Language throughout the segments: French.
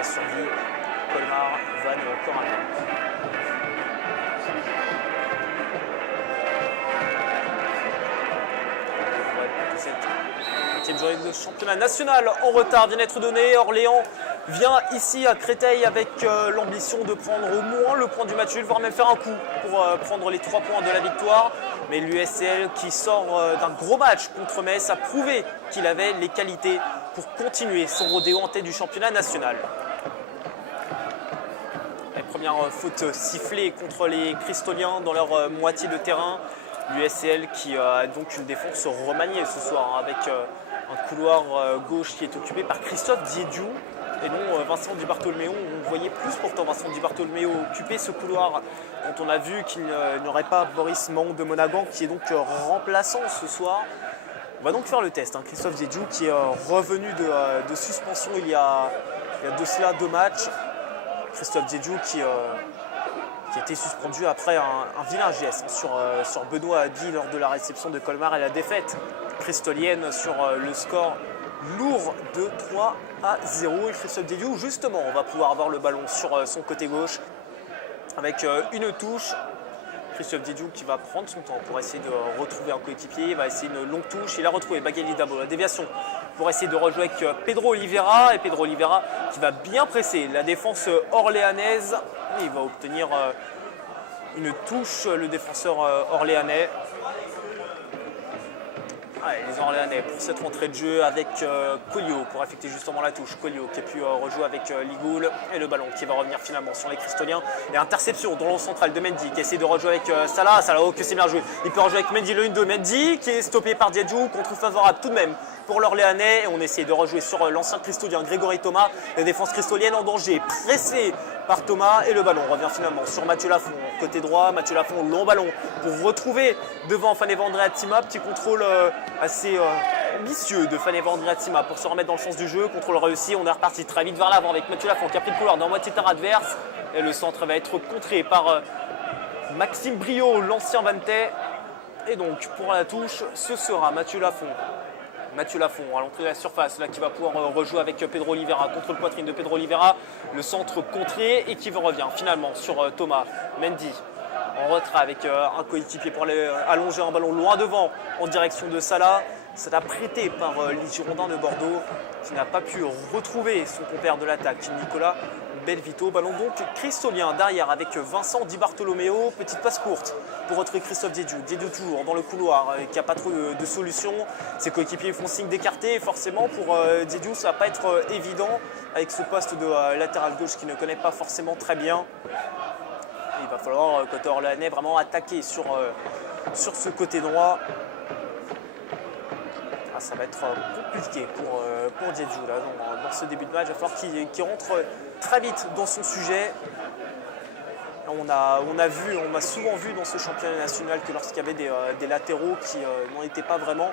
Survie, Colmar, Vannes ou encore Amiens. Cette 8e journée de championnat national en retard vient d'être donnée. Orléans vient ici à Créteil avec l'ambition de prendre au moins le point du match nul, voire même faire un coup pour prendre les 3 points de la victoire. Mais l'USCL qui sort d'un gros match contre Metz a prouvé qu'il avait les qualités pour continuer son rodéo en tête du championnat national. Les premières fautes sifflées contre les Cristoliens dans leur moitié de terrain. L'USCL qui a donc une défense remaniée ce soir avec un couloir gauche qui est occupé par Christophe Diédiou et non Vincent Di Bartolomeo. On voyait plus pourtant Vincent Di Bartolomeo occuper ce couloir dont on a vu qu'il n'y aurait pas Boris Mahon de Monagan qui est donc remplaçant ce soir. On va donc faire le test. Christophe Diédiou qui est revenu de suspension il y a de cela 2 matchs. Christophe Diédiou qui a été suspendu après un vilain geste sur Benoît Hadi lors de la réception de Colmar et la défaite cristolienne sur le score lourd de 3-0. Et Christophe Diédiou, justement, on va pouvoir avoir le ballon sur son côté gauche avec une touche. Christophe Diédiou qui va prendre son temps pour essayer de retrouver un coéquipier. Il va essayer une longue touche. Il a retrouvé Bagali Dabo, la déviation pour essayer de rejouer avec Pedro Oliveira. Et Pedro Oliveira qui va bien presser la défense orléanaise. Et il va obtenir une touche, le défenseur orléanais. Allez, les Orléanais pour cette rentrée de jeu avec Collio pour affecter justement la touche. Collio qui a pu rejouer avec Ligoul et le ballon qui va revenir finalement sur les Cristoliens. Et interception dans l'eau centrale de Mendy qui essaie de rejouer avec Salah. Salah, oh que c'est bien joué. Il peut rejouer avec Mendy, le 1-2. Mendy qui est stoppé par Diédiou. Contre favorable tout de même pour l'Orléanais. Et on essaie de rejouer sur l'ancien Cristolien Grégory Thomas. La défense cristolienne en danger, pressée par Thomas et le ballon revient finalement sur Mathieu Lafont côté droit. Mathieu Lafont, long ballon pour retrouver devant Faneva Andreatima. Petit contrôle assez ambitieux de Faneva Andreatima pour se remettre dans le sens du jeu. Contrôle réussi, on est reparti très vite vers l'avant avec Mathieu Lafont qui a pris le couloir dans la moitié de terrain adverse. Et le centre va être contré par Maxime Brio, l'ancien Vantais. Et donc pour la touche, ce sera Mathieu Lafont. Mathieu Lafont à l'entrée de la surface, là qui va pouvoir rejouer avec Pedro Oliveira, contre le poitrine de Pedro Oliveira, le centre contré et qui revient finalement sur Thomas Mendy en retrait avec un coéquipier pour aller allonger un ballon loin devant en direction de Salah. Ça a prêté par les Girondins de Bordeaux qui n'a pas pu retrouver son compère de l'attaque, Nicolas Belvito. Ballon donc cristolien derrière avec Vincent Di Bartolomeo. Petite passe courte pour retrouver Christophe Diédiou. Diédiou toujours dans le couloir qui n'a pas trop de solutions. Ses coéquipiers font signe d'écarter. Forcément pour Diédiou ça ne va pas être évident avec ce poste de latéral gauche qu'il ne connaît pas forcément très bien. Et il va falloir côté orléanais vraiment attaquer sur ce côté droit. Ça va être compliqué pour Diédiou là, dans ce début de match. Il va falloir qu'il rentre très vite dans son sujet. On a souvent vu dans ce championnat national que lorsqu'il y avait des latéraux qui n'en étaient pas vraiment,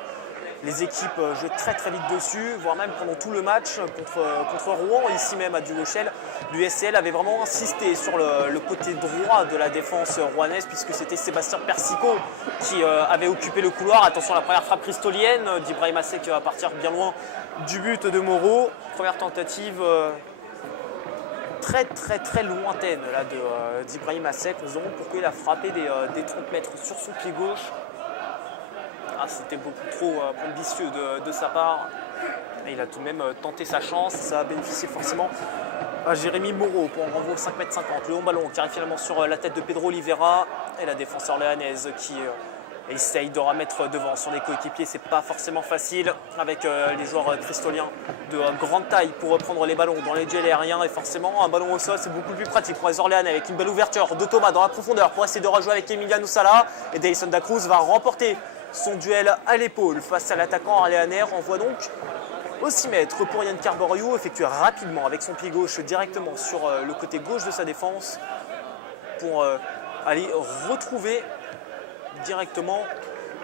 les équipes jouaient très très vite dessus, voire même pendant tout le match contre Rouen, ici même à Durochel. L'USCL avait vraiment insisté sur le côté droit de la défense rouennaise puisque c'était Sébastien Persicot qui avait occupé le couloir. Attention à la première frappe cristolienne d'Ibrahim Assek qui va partir bien loin du but de Moreau. Première tentative très très très lointaine là, d'Ibrahim Assek. Nous verrons pourquoi il a frappé des 30 mètres sur son pied gauche. C'était beaucoup trop ambitieux de sa part. Et il a tout de même tenté sa chance. Ça a bénéficié forcément à Jérémy Moreau pour un renvoi au 5,50 m. Le long ballon qui arrive finalement sur la tête de Pedro Oliveira. Et la défense orléanaise qui essaye de remettre devant sur les coéquipiers. C'est pas forcément facile avec les joueurs cristoliens de grande taille pour reprendre les ballons dans les duels aériens. Et forcément, un ballon au sol, c'est beaucoup plus pratique pour les Orléanais avec une belle ouverture de Thomas dans la profondeur pour essayer de rejouer avec Emiliano Sala. Et Deilson da Cruz va remporter son duel à l'épaule face à l'attaquant orléanais. Renvoie donc au 6 mètres pour Yann Carboriou, effectué rapidement avec son pied gauche directement sur le côté gauche de sa défense pour aller retrouver directement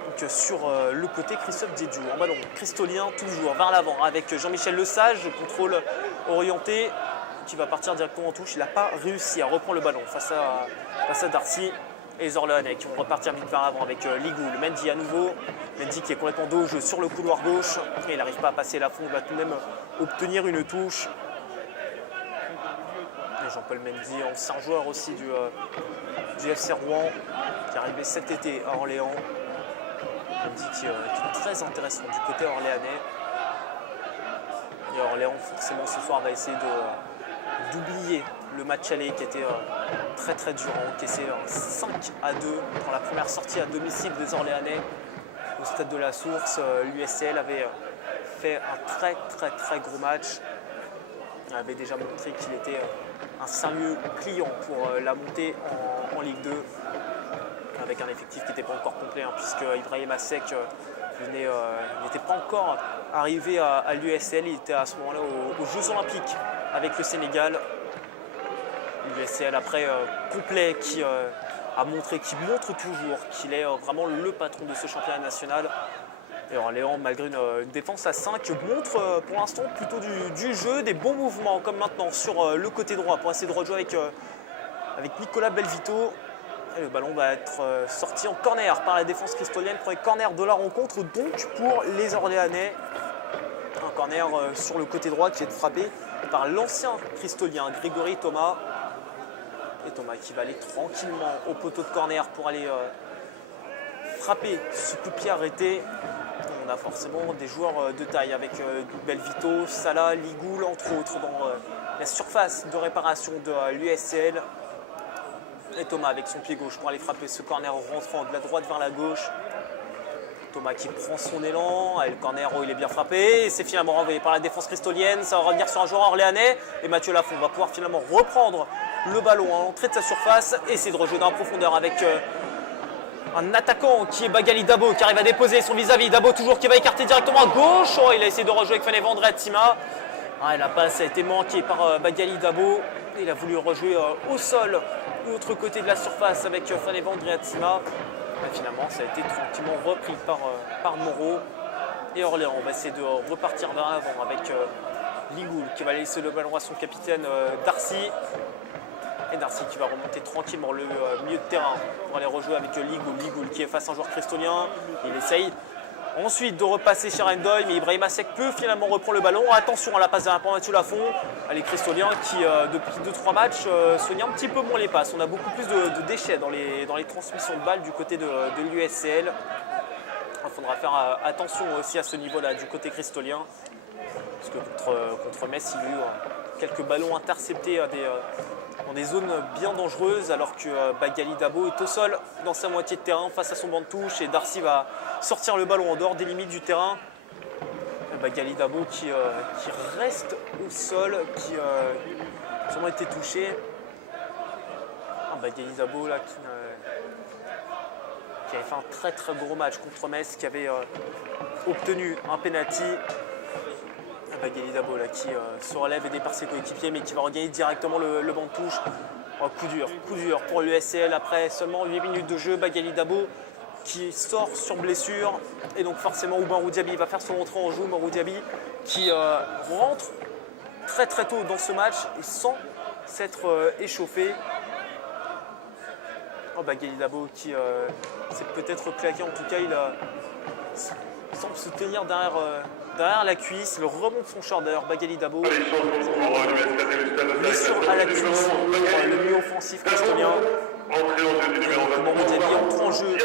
donc, sur le côté Christophe Diédiou. En ballon cristolien toujours vers l'avant avec Jean-Michel Lesage, contrôle orienté qui va partir directement en touche. Il n'a pas réussi à reprendre le ballon face à Darcy. Et les Orléanais qui vont repartir vite vers l'avant avec Ligoul, Mendy à nouveau. Mendy qui est complètement dos au jeu sur le couloir gauche. Et il n'arrive pas à passer la fond, il va tout de même obtenir une touche. Jean-Paul Mendy, ancien joueur aussi du FC Rouen, qui est arrivé cet été à Orléans. Mendy qui est très intéressant du côté orléanais. Et Orléans, forcément, ce soir, va essayer d'oublier le match aller qui était très très dur, encaissé 5-2 dans la première sortie à domicile des Orléanais au stade de la Source. L'USL avait fait un très très très gros match. Il avait déjà montré qu'il était un sérieux client pour la montée en Ligue 2, avec un effectif qui n'était pas encore complet, puisque Ibrahim Assek n'était pas encore arrivé à l'USL. Il était à ce moment-là aux Jeux Olympiques avec le Sénégal. L'USL après complet qui montre toujours qu'il est vraiment le patron de ce championnat national. Et Orléans, malgré une défense à 5, montre pour l'instant plutôt du jeu, des bons mouvements comme maintenant sur le côté droit pour essayer de rejouer avec Nicolas Belvito. Et le ballon va être sorti en corner par la défense cristolienne, premier corner de la rencontre donc pour les Orléanais. Un corner sur le côté droit qui est frappé par l'ancien cristolien Grégory Thomas. Et Thomas qui va aller tranquillement au poteau de corner pour aller frapper ce coup de pied arrêté. On a forcément des joueurs de taille avec Belvito, Salah, Ligoul entre autres dans la surface de réparation de l'USL. Et Thomas avec son pied gauche pour aller frapper ce corner rentrant de la droite vers la gauche. Thomas qui prend son élan, et le corner il est bien frappé, et c'est finalement renvoyé par la défense cristolienne. Ça va revenir sur un joueur orléanais et Mathieu Lafont va pouvoir finalement reprendre le ballon à l'entrée de sa surface et essayer de rejouer dans la profondeur avec un attaquant qui est Bagali Dabo qui arrive à déposer son vis-à-vis. Dabo toujours qui va écarter directement à gauche. Il a essayé de rejouer avec Fanevandre Atsima. La passe a été manquée par Bagali Dabo. Il a voulu rejouer au sol, de l'autre côté de la surface avec Fanevandre Atsima. Finalement, ça a été tranquillement repris par Moreau. Et Orléans va essayer de repartir vers l'avant avec Ligoul qui va laisser le ballon à son capitaine Darcy. Et Darcy qui va remonter tranquillement le milieu de terrain pour aller rejouer avec Ligoul. Ligoul qui est face à un joueur cristolien. Il essaye ensuite de repasser chez Rendoy, mais Ibrahim Assek peut finalement reprendre le ballon. Attention à la passe derrière pour Mathieu Lafont. Les cristoliens qui, depuis 2-3 matchs, soignent un petit peu moins les passes. On a beaucoup plus de déchets dans les transmissions de balles du côté de l'USCL. Il faudra faire attention aussi à ce niveau-là du côté cristolien. Parce que contre Metz, il y a eu quelques ballons interceptés dans des zones bien dangereuses, alors que Bagali Dabo est au sol dans sa moitié de terrain face à son banc de touche et Darcy va sortir le ballon en dehors des limites du terrain. Bagali Dabo qui reste au sol, qui a sûrement été touché. Bagali Dabo là, qui avait fait un très très gros match contre Metz, qui avait obtenu un penalty. Bagali Dabo là, qui se relève aidé par ses coéquipiers mais qui va regagner directement le banc de touche. Coup dur pour l'USCL après seulement 8 minutes de jeu. Bagali Dabo qui sort sur blessure et donc forcément Oumarou Diaby va faire son entrée en jeu. Oumarou Diaby qui rentre très très tôt dans ce match et sans s'être échauffé. Bagali Dabo qui s'est peut-être claqué, en tout cas il semble se tenir derrière la cuisse, il remonte son short d'ailleurs Bagali Dabo. Blessure à la cuisse pour le milieu offensif cristolien. Oumarou Diaby entre en jeu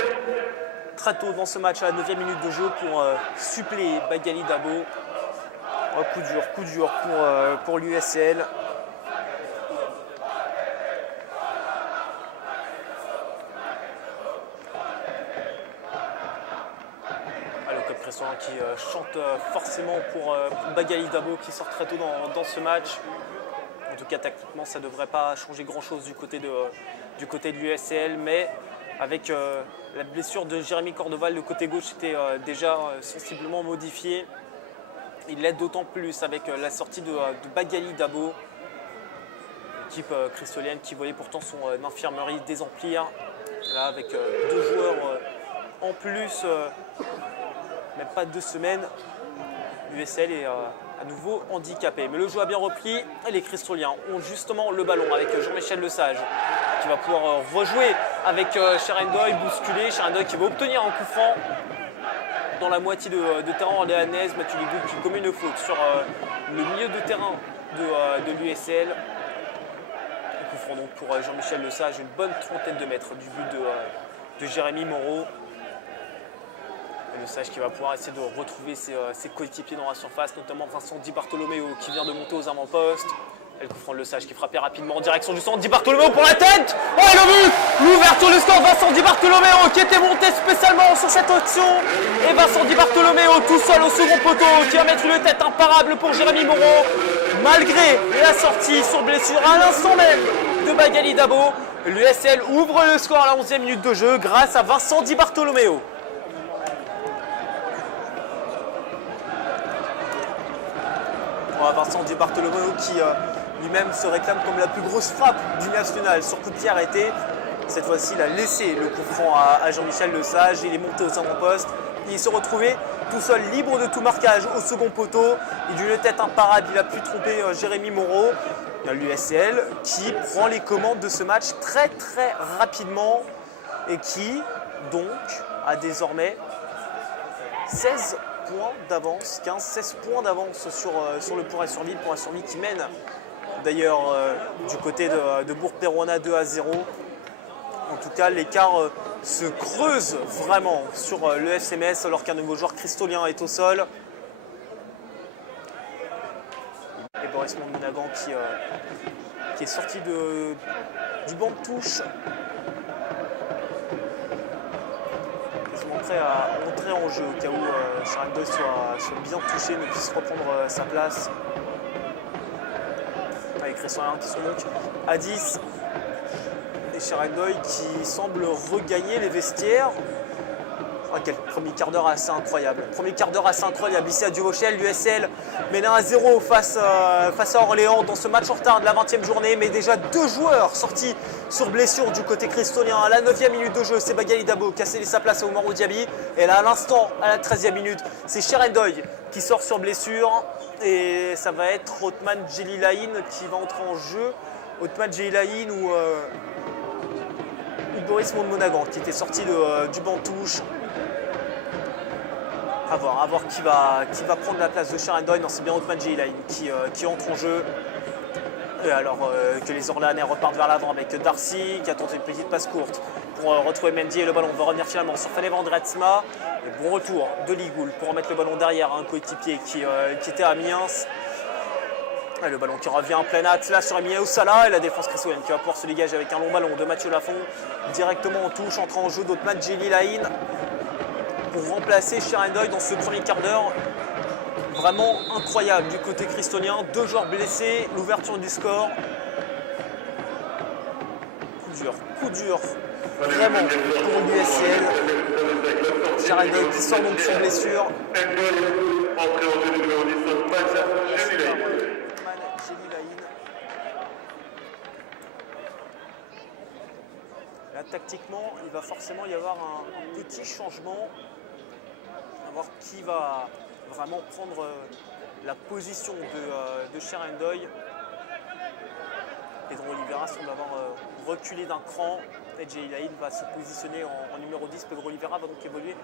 très tôt dans ce match à la 9e minute de jeu pour suppléer Bagali Dabo. Coup dur pour l'USCL. Qui chante forcément pour Bagali Dabo qui sort très tôt dans ce match. En tout cas, tactiquement, ça ne devrait pas changer grand-chose du côté de l'USCL, mais avec la blessure de Jérémy Cordoval, le côté gauche était déjà sensiblement modifié. Il l'aide d'autant plus avec la sortie de Bagali Dabo, l'équipe cristolienne qui voyait pourtant son infirmerie désemplir. Là, avec 2 joueurs en plus. Même pas 2 semaines, l'USL est à nouveau handicapé. Mais le jeu a bien repris et les cristoliens ont justement le ballon avec Jean-Michel Lesage qui va pouvoir rejouer avec Cherendoy, bousculer. Cherendoy qui va obtenir un coup franc dans la moitié de terrain orléanaise. Mathieu Ligoul qui commet une faute sur le milieu de terrain de l'USL. coup franc donc pour Jean-Michel Lesage, une bonne trentaine de mètres du but de Jérémy Moreau. Lesage qui va pouvoir essayer de retrouver ses coéquipiers dans la surface, notamment Vincent Di Bartolomeo qui vient de monter aux avant-postes. Et le coup franc de Lesage qui frappait rapidement en direction du centre. Di Bartolomeo pour la tête. Oh, il a vu l'ouverture du score. Vincent Di Bartolomeo qui était monté spécialement sur cette action. Et Vincent Di Bartolomeo tout seul au second poteau qui va mettre une tête imparable pour Jérémy Moreau. Malgré la sortie sur blessure à l'instant même de Magali Dabo, l'USL ouvre le score à la 11e minute de jeu grâce à Vincent Di Bartolomeo. Vincent Di Bartolomeo qui lui-même se réclame comme la plus grosse frappe du national sur coup de pied arrêté. Cette fois-ci, il a laissé le coup franc à Jean-Michel Lesage. Il est monté aux avant-postes. Il s'est retrouvé tout seul, libre de tout marquage au second poteau. Et d'une tête imparable, il a pu tromper Jérémy Moreau. L'USL qui prend les commandes de ce match très très rapidement et qui donc a désormais 16 points d'avance, 15-16 points d'avance sur le Pont-à-Surville. Pont-à-Surville qui mène d'ailleurs du côté de Bourg-Péronne 2-0. En tout cas, l'écart se creuse vraiment sur le FC Metz alors qu'un nouveau joueur cristolien est au sol. Et Boris Monagan qui est sorti du banc de touche. À entrer en jeu au cas où Sharon soit bien touché, ne puisse reprendre sa place. Avec Christian qui sont donc à 10 et Sharon qui semble regagner les vestiaires. Quel premier quart d'heure assez incroyable. Premier quart d'heure assez incroyable ici à Duvauchel. L'USL mène 1-0 face à Orléans dans ce match en retard de la 20e journée. Mais déjà 2 joueurs sortis sur blessure du côté cristolien. À la 9e minute de jeu, c'est Magali Dabo qui a cédé sa place à Oumarou Diaby. Et là, à l'instant, à la 13e minute, c'est Cherendoy qui sort sur blessure. Et ça va être Othman Jelilaïn qui va entrer en jeu. Othman Jelilaïn ou Boris Monagan qui était sorti du banc de touche. À voir qui va prendre la place de Sharon. Non, c'est bien Othman Jelilaïn qui entre en jeu. Et alors que les Orléanais repartent vers l'avant avec Darcy qui a tenté une petite passe courte pour retrouver Mendy et le ballon va revenir finalement sur Faneva Andreatsma. Et bon retour de Ligoul pour remettre le ballon derrière un coéquipier qui était à Amiens. Et le ballon qui revient en plein axe là sur Emilien Oussala et la défense cristolienne qui va pouvoir se dégager avec un long ballon de Mathieu Lafont directement en touche, entrant en jeu d'Othman Jelilaïn pour remplacer Cherendoy dans ce premier quart d'heure. Vraiment incroyable du côté cristolien. 2 joueurs blessés, l'ouverture du score. Coup dur, vraiment pour l'USL. Cherendoy qui sort donc sur blessure. Là, tactiquement, il va forcément y avoir un petit changement. On va voir qui va vraiment prendre la position de Cherendoy. Pedro Oliveira semble avoir reculé d'un cran. Et Jelilaïn va se positionner en numéro 10. Pedro Oliveira va donc évoluer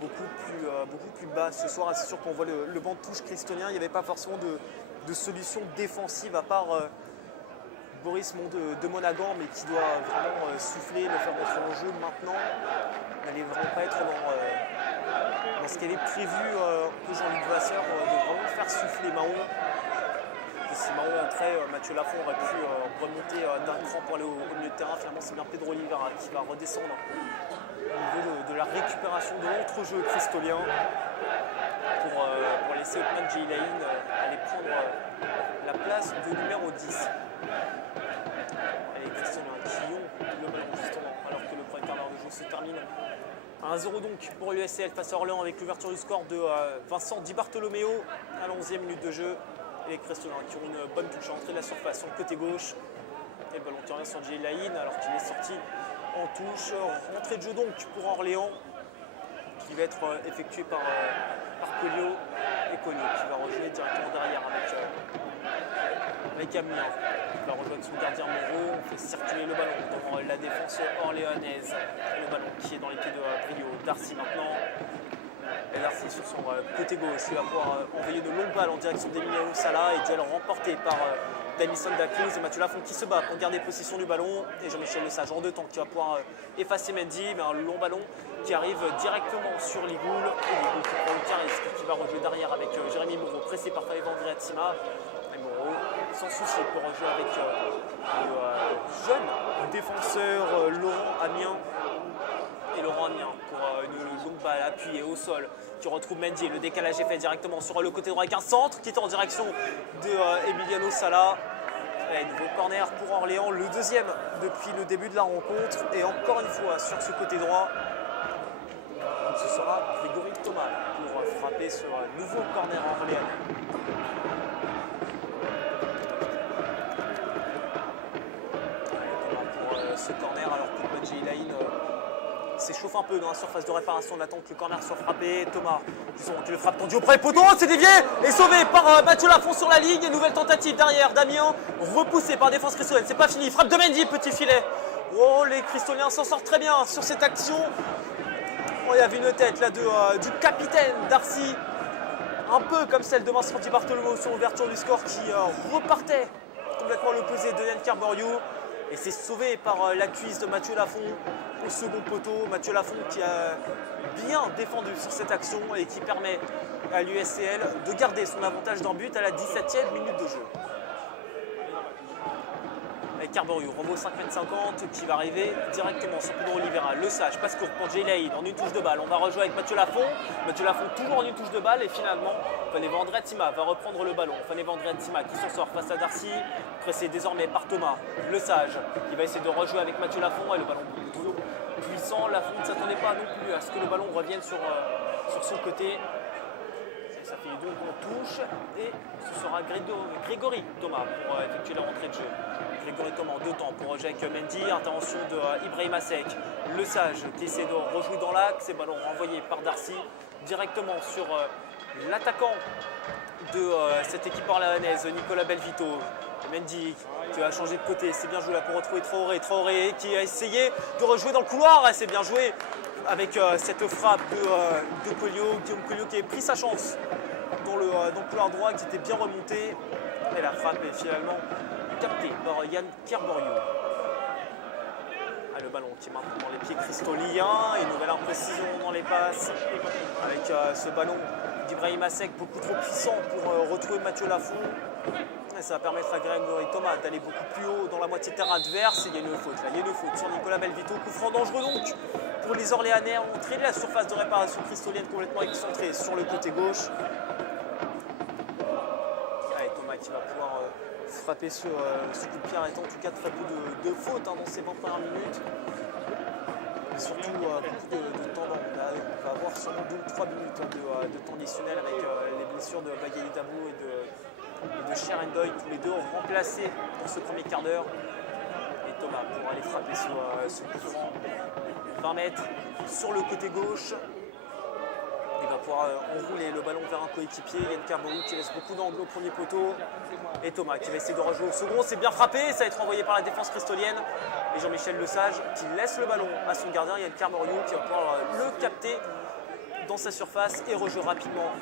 beaucoup plus bas ce soir. C'est sûr qu'on voit le banc de touche cristolien. Il n'y avait pas forcément de solution défensive à part Boris de Monagan, mais qui doit vraiment souffler, le faire entrer en jeu maintenant. N'allait vraiment pas être dans ce qu'elle est prévu que Jean-Luc Vasseur de vraiment faire souffler Mahon. Et si Mahon entrait, Mathieu Lafont aurait pu remonter d'un cran pour aller au milieu de terrain. Finalement, c'est bien Pedro Oliveira qui va redescendre au niveau de la récupération de l'entrejeu cristolien pour laisser Othman Jelilaïn aller prendre la place de numéro 10. Les Cristoliens qui ont le ballon justement alors que le premier quart d'heure de jeu se termine. 1-0 donc pour l'USL face à Orléans avec l'ouverture du score de Vincent Di Bartolomeo à la 11e minute de jeu. Et les Cristoliens qui ont une bonne touche à l'entrée de la surface sur le côté gauche. Et le ballon qui revient sur Jelilaïn alors qu'il est sorti en touche. Rentrée de jeu donc pour Orléans qui va être effectuée par Collio. Et Collio qui va rejouer directement derrière avec Amiens. Il va rejoindre son gardien Moreau. On fait circuler le ballon dans la défense orléanaise. Le ballon qui est dans les pieds de Brio. Darcy maintenant. Et Darcy sur son côté gauche, il va pouvoir envoyer de longues balles en direction d'Emiliano Sala et duel remporté par Davison da Cruz et Mathieu Lafont qui se bat pour garder possession du ballon. Et Jean-Michel Lesage en 2 temps qui va pouvoir effacer Mendy, mais un long ballon qui arrive directement sur Ligoul. Et Ligoul qui prend aucun risque, qui va rejouer derrière avec Jérémy Moreau, pressé par Fabien Atsima. Et Moreau, sans souci, pour rejouer avec le jeune défenseur Laurent Amiens. Et Laurent Amiens pour une longue balle appuyée au sol qui retrouve Mendy. Le décalage est fait directement sur le côté droit avec un centre qui est en direction de Emiliano Sala. Et nouveau corner pour Orléans, le deuxième depuis le début de la rencontre. Et encore une fois sur ce côté droit, donc ce sera Grégory Thomas pour frapper ce nouveau corner orléanais. Pour ce corner alors que Badji Laïn s'échauffe un peu dans la surface de réparation, on attend que le corner soit frappé. Thomas qui le frappe tendu auprès du poteau, c'est dévié et sauvé par Mathieu Lafont sur la ligne. Et nouvelle tentative derrière Damien, repoussé par la défense cristolienne. C'est pas fini, frappe de Mendy, petit filet. Oh, les cristoliens s'en sortent très bien sur cette action. Oh, il y avait une tête là du capitaine Darcy, un peu comme celle de Vincent Di Bartolomeo sur l'ouverture du score, qui repartait complètement à l'opposé de Yann Carborio. Et c'est sauvé par la cuisse de Mathieu Lafont au second poteau. Mathieu Lafont qui a bien défendu sur cette action et qui permet à l'USCL de garder son avantage d'un but à la 17e minute de jeu. Avec Carborio, renvoie 5m50 qui va arriver directement sur Pedro Oliveira. Le Sage passe court pour Jay Laïd en une touche de balle. On va rejouer avec Mathieu Lafont. Mathieu Lafont toujours en une touche de balle et finalement Faneva André-Atsima va reprendre le ballon. Faneva André-Atsima qui s'en sort face à Darcy, pressé désormais par Thomas. Le Sage qui va essayer de rejouer avec Mathieu Lafont et le ballon toujours puissant. Lafont ne s'attendait pas non plus à ce que le ballon revienne sur son côté. Ça fait deux qu'on touche et ce sera Grégory Thomas pour effectuer la rentrée de jeu. Grégory Thomas en 2 temps pour rejouer avec Mendy, intervention de Ibrahima Seck. Le Sage qui essaie de rejouer dans l'axe, et ballon renvoyé par Darcy directement sur l'attaquant de cette équipe orléanaise, Nicolas Belvito. Mendy qui va changer de côté, c'est bien joué là pour retrouver Traoré. Traoré qui a essayé de rejouer dans le couloir, c'est bien joué avec cette frappe de Collio. Guillaume Collio qui a pris sa chance dans le couloir droit, qui était bien remonté. Et la frappe est finalement captée par Yann Carborio. Le ballon qui est maintenant dans les pieds cristoliens. Une nouvelle imprécision dans les passes avec ce ballon d'Ibrahima Seck beaucoup trop puissant pour retrouver Mathieu Lafont. Et ça va permettre à Grégory Thomas d'aller beaucoup plus haut dans la moitié de terrain adverse. Et il y a une faute là, il y a une faute sur Nicolas Belvito. Coup franc dangereux donc pour les Orléanais. Entrée de la surface de réparation cristolienne complètement excentrée sur le côté gauche. Et Thomas qui va pouvoir frapper ce coup de pied arrêtant en tout cas très peu de fautes dans ces 20 premières minutes. Et surtout beaucoup de temps. On va avoir seulement 2 ou 3 minutes de temps additionnel avec les blessures de Bagali Dabo et de Sharon Doyle, tous les deux remplacés dans ce premier quart d'heure. Et Thomas pour aller frapper ce coup franc. 20 mètres sur le côté gauche. Il va pouvoir enrouler le ballon vers un coéquipier. Yann Carborio qui laisse beaucoup d'angle au premier poteau. Et Thomas qui va essayer de rejouer au second. C'est bien frappé, ça va être envoyé par la défense cristolienne. Et Jean-Michel Lesage qui laisse le ballon à son gardien, Yann Carborio, qui va pouvoir le capter dans sa surface et rejouer rapidement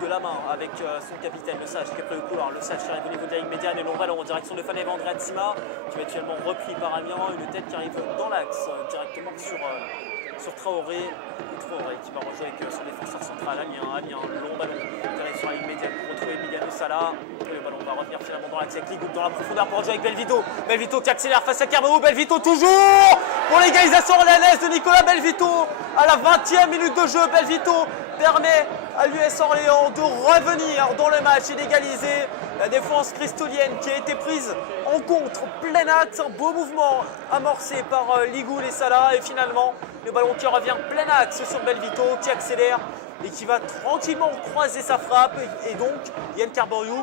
de la main avec son capitaine, Lesage qui a pris le couloir. Lesage qui arrive au niveau de la ligne médiane et long ballon en direction de Faneva André-Atsima qui va actuellement repris par Amiens. Une tête qui arrive dans l'axe directement sur Traoré. Et Traoré qui va rejouer avec son défenseur central, Amiens, long ballon qui arrive sur la ligne médiane pour retrouver Emiliano Sala. Et le ballon va revenir finalement dans l'axe avec Ligout dans la profondeur pour rejouer avec Belvito. Belvito qui accélère face à Carborio. Belvito toujours pour l'égalisation orléanaise de Nicolas Belvito à la 20e minute de jeu. Belvito permet à l'US Orléans de revenir dans le match et d'égaliser. La défense cristolienne qui a été prise en contre, plein axe, un beau mouvement amorcé par Ligoul et Salah. Et finalement, le ballon qui revient plein axe sur Belvito qui accélère et qui va tranquillement croiser sa frappe. Et donc, Yann Carborio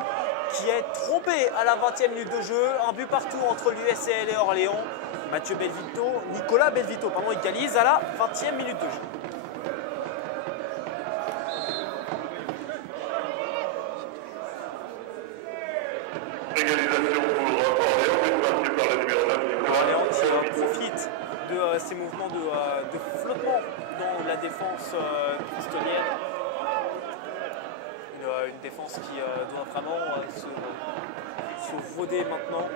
qui est trompé à la 20e minute de jeu. Un but partout entre l'USCL et Orléans. Nicolas Belvito égalise à la 20e minute de jeu. Égalisation pour Orléans, marqué par la numéro 9. Orléans qui profite de ces mouvements de flottement dans la défense cristolienne. une défense qui doit vraiment se roder maintenant.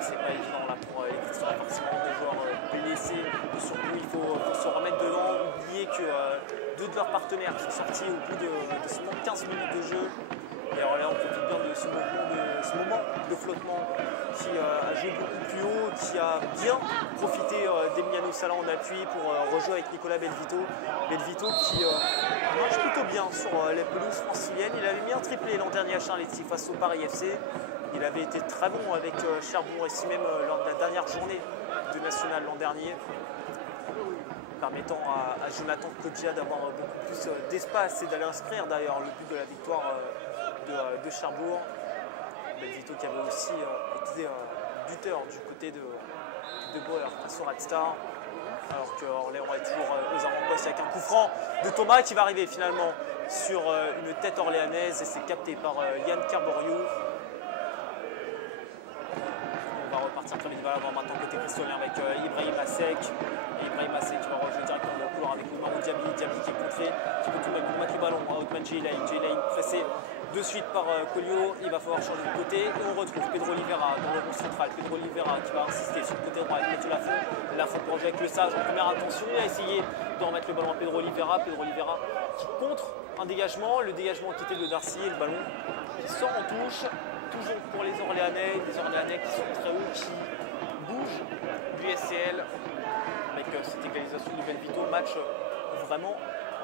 C'est pas évident là pour les Cristoliens, forcément deux joueurs blessés. Surtout il faut se remettre dedans, oublier que deux de leurs partenaires sont sortis au bout de seulement 15 minutes de jeu. Et alors là on profite bien de ce moment de flottement qui a joué beaucoup plus haut, qui a bien profité d'Emiliano Sala en appui pour rejouer avec Nicolas Belvito. Belvito qui marche plutôt bien sur les pelouses franciliennes. Il avait mis un triplé l'an dernier à Charletti face au Paris FC. Il avait été très bon avec Cherbourg, ici même lors de la dernière journée de National l'an dernier, permettant à Jonathan Kodjia d'avoir beaucoup plus d'espace et d'aller inscrire d'ailleurs le but de la victoire de Cherbourg. Belvito qui avait aussi été buteur du côté de Bauer face au Red Star, alors que Orléans est toujours aux avant-postes avec un coup franc de Thomas qui va arriver finalement sur une tête orléanaise et c'est capté par Yann Kerboriou. On va repartir très vite, il va l'avoir maintenant côté cristolien avec Ibrahim Assek. Ibrahim Assek qui va rejouer directement dans le couloir avec Oumarou Diaby. Diaby qui est contré, qui peut tout mettre le ballon à Othman Djeilaï. Djeilaï pressé de suite par Collio. Il va falloir changer de côté et on retrouve Pedro Oliveira dans le rond central. Pedro Oliveira qui va insister sur le côté droit avec Mathieu Lafont. Lafont pour jouer avec le Sage en première intention. Il a essayé de remettre le ballon à Pedro Oliveira. Pedro Oliveira qui contre un dégagement. Le dégagement qui était de Darcy et le ballon qui sort en touche. Toujours pour les Orléanais, des Orléanais qui sont très hauts, qui bougent du SCL avec cette égalisation de Belvito. Match vraiment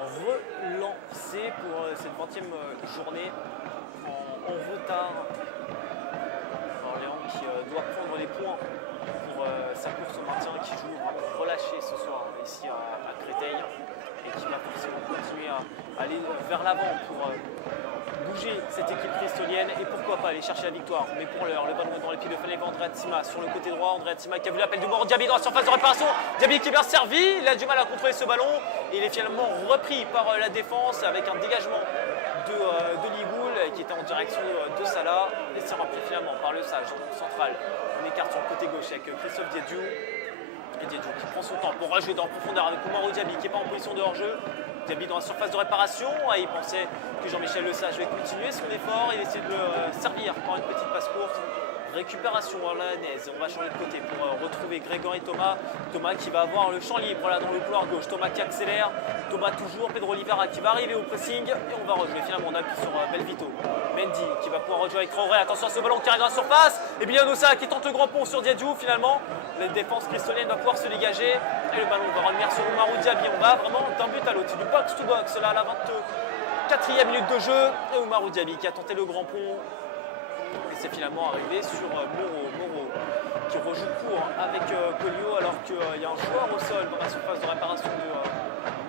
relancé pour cette 20e journée en retard. Orléans qui doit prendre les points pour sa course au maintien, qui joue relâché ce soir ici à Créteil et qui va forcément continuer à aller vers l'avant pour bouger cette équipe cristolienne et pourquoi pas aller chercher la victoire. Mais pour l'heure, le ballon est dans les pieds de Félix André Atsima sur le côté droit. André Atsima qui a vu l'appel de Moro Diaby dans la surface de réparation. Diaby qui est bien servi, il a du mal à contrôler ce ballon et il est finalement repris par la défense avec un dégagement de Ligoul qui était en direction de Salah et c'est repris finalement par le Sage central. On écarte sur le côté gauche avec Christophe Diédiou. Et Diédiou qui prend son temps pour rejouer dans la profondeur avec Oumarou Diaby qui n'est pas en position de hors-jeu. Diaby dans la surface de réparation, il pensait que Jean-Michel Lesage va continuer son effort, il essaie de le servir par une petite passe courte. Récupération orléanaise, on va changer de côté pour retrouver Grégory Thomas. Thomas qui va avoir le champ libre là dans le couloir gauche, Thomas qui accélère, Thomas toujours, Pedro Oliveira qui va arriver au pressing et on va rejouer finalement, on appuie sur Belvito. Mendy qui va pouvoir rejouer avec Traoré, attention à ce ballon qui arrive dans la surface, et bien Ossa qui tente le grand pont sur Diédiou finalement. La défense cristolienne va pouvoir se dégager et le ballon va revenir sur Oumarou Diaby. On va vraiment d'un but à l'autre, c'est du box to box là à la 24e minute de jeu et Oumarou Diaby qui a tenté le grand pont. Et c'est finalement arrivé sur Moro qui rejoue court avec Collio alors qu'il y a un joueur au sol dans la surface de réparation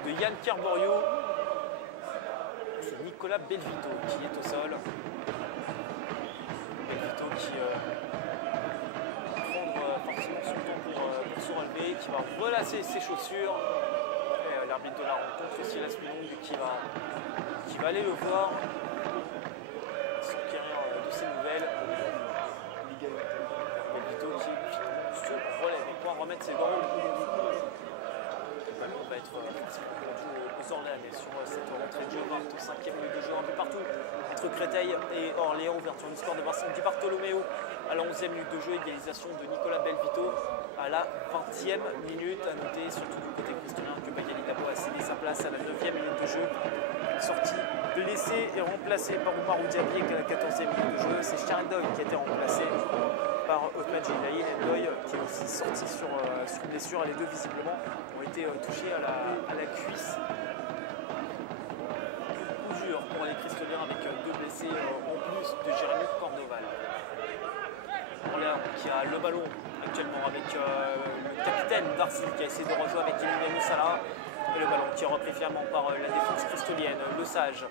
de Yann Kerboriou. C'est Nicolas Belvito qui est au sol. Belvito qui prendre forcément son temps pour se relever, qui va relasser ses chaussures. L'arbitre de la rencontre, Silas Milong, qui va aller le voir. Ces nouvelles. Belvito qui se relève et pouvoir remettre ses gants. Le ballon va être aux Orléanais sur cette rentrée de jeu, 25e minute de jeu un peu partout entre Créteil et Orléans. Ouverture du score de Vincent Di Bartolomeo à la 11e minute de jeu, égalisation de Nicolas Belvito à la 20e minute. À noter surtout du côté cristolien que Magali Dabo a cédé sa place à la 9e minute de jeu. Sorti blessé et remplacé par Oumarou Diaby à la 14e minute de jeu. C'est Sharendoy qui a été remplacé par Othman Djeilaï. Ndoye qui est aussi sorti sur une blessure. Les deux visiblement ont été touchés à la cuisse. Coup dur pour les Cristoliens avec deux blessés en plus de Jérémy Cordoval. Orléans qui a le ballon actuellement avec le capitaine Darcy qui a essayé de rejouer avec Emiliano Sala. Et le ballon qui est repris finalement par la défense cristolienne, Le Sage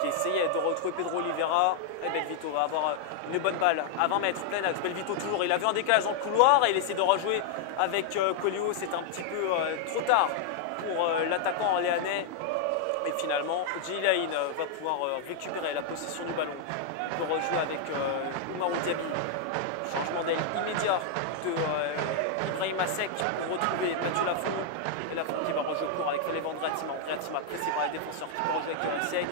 qui essayait de retrouver Pedro Oliveira. Et Belvito va avoir une bonne balle à 20 mètres, plein axe. Belvito toujours, il a vu un décalage dans le couloir et il essaie de rejouer avec Collio. C'est un petit peu trop tard pour l'attaquant orléanais. Et finalement, Djeilaï va pouvoir récupérer la possession du ballon pour rejouer avec Oumarou Diaby. Changement d'aile immédiat de Ibrahim Asek pour retrouver Mathieu Lafont. Et Lafont qui va rejouer court avec Félix André-Atima. André-Atima pressé par les défenseurs qui peut rejouer avec Asek.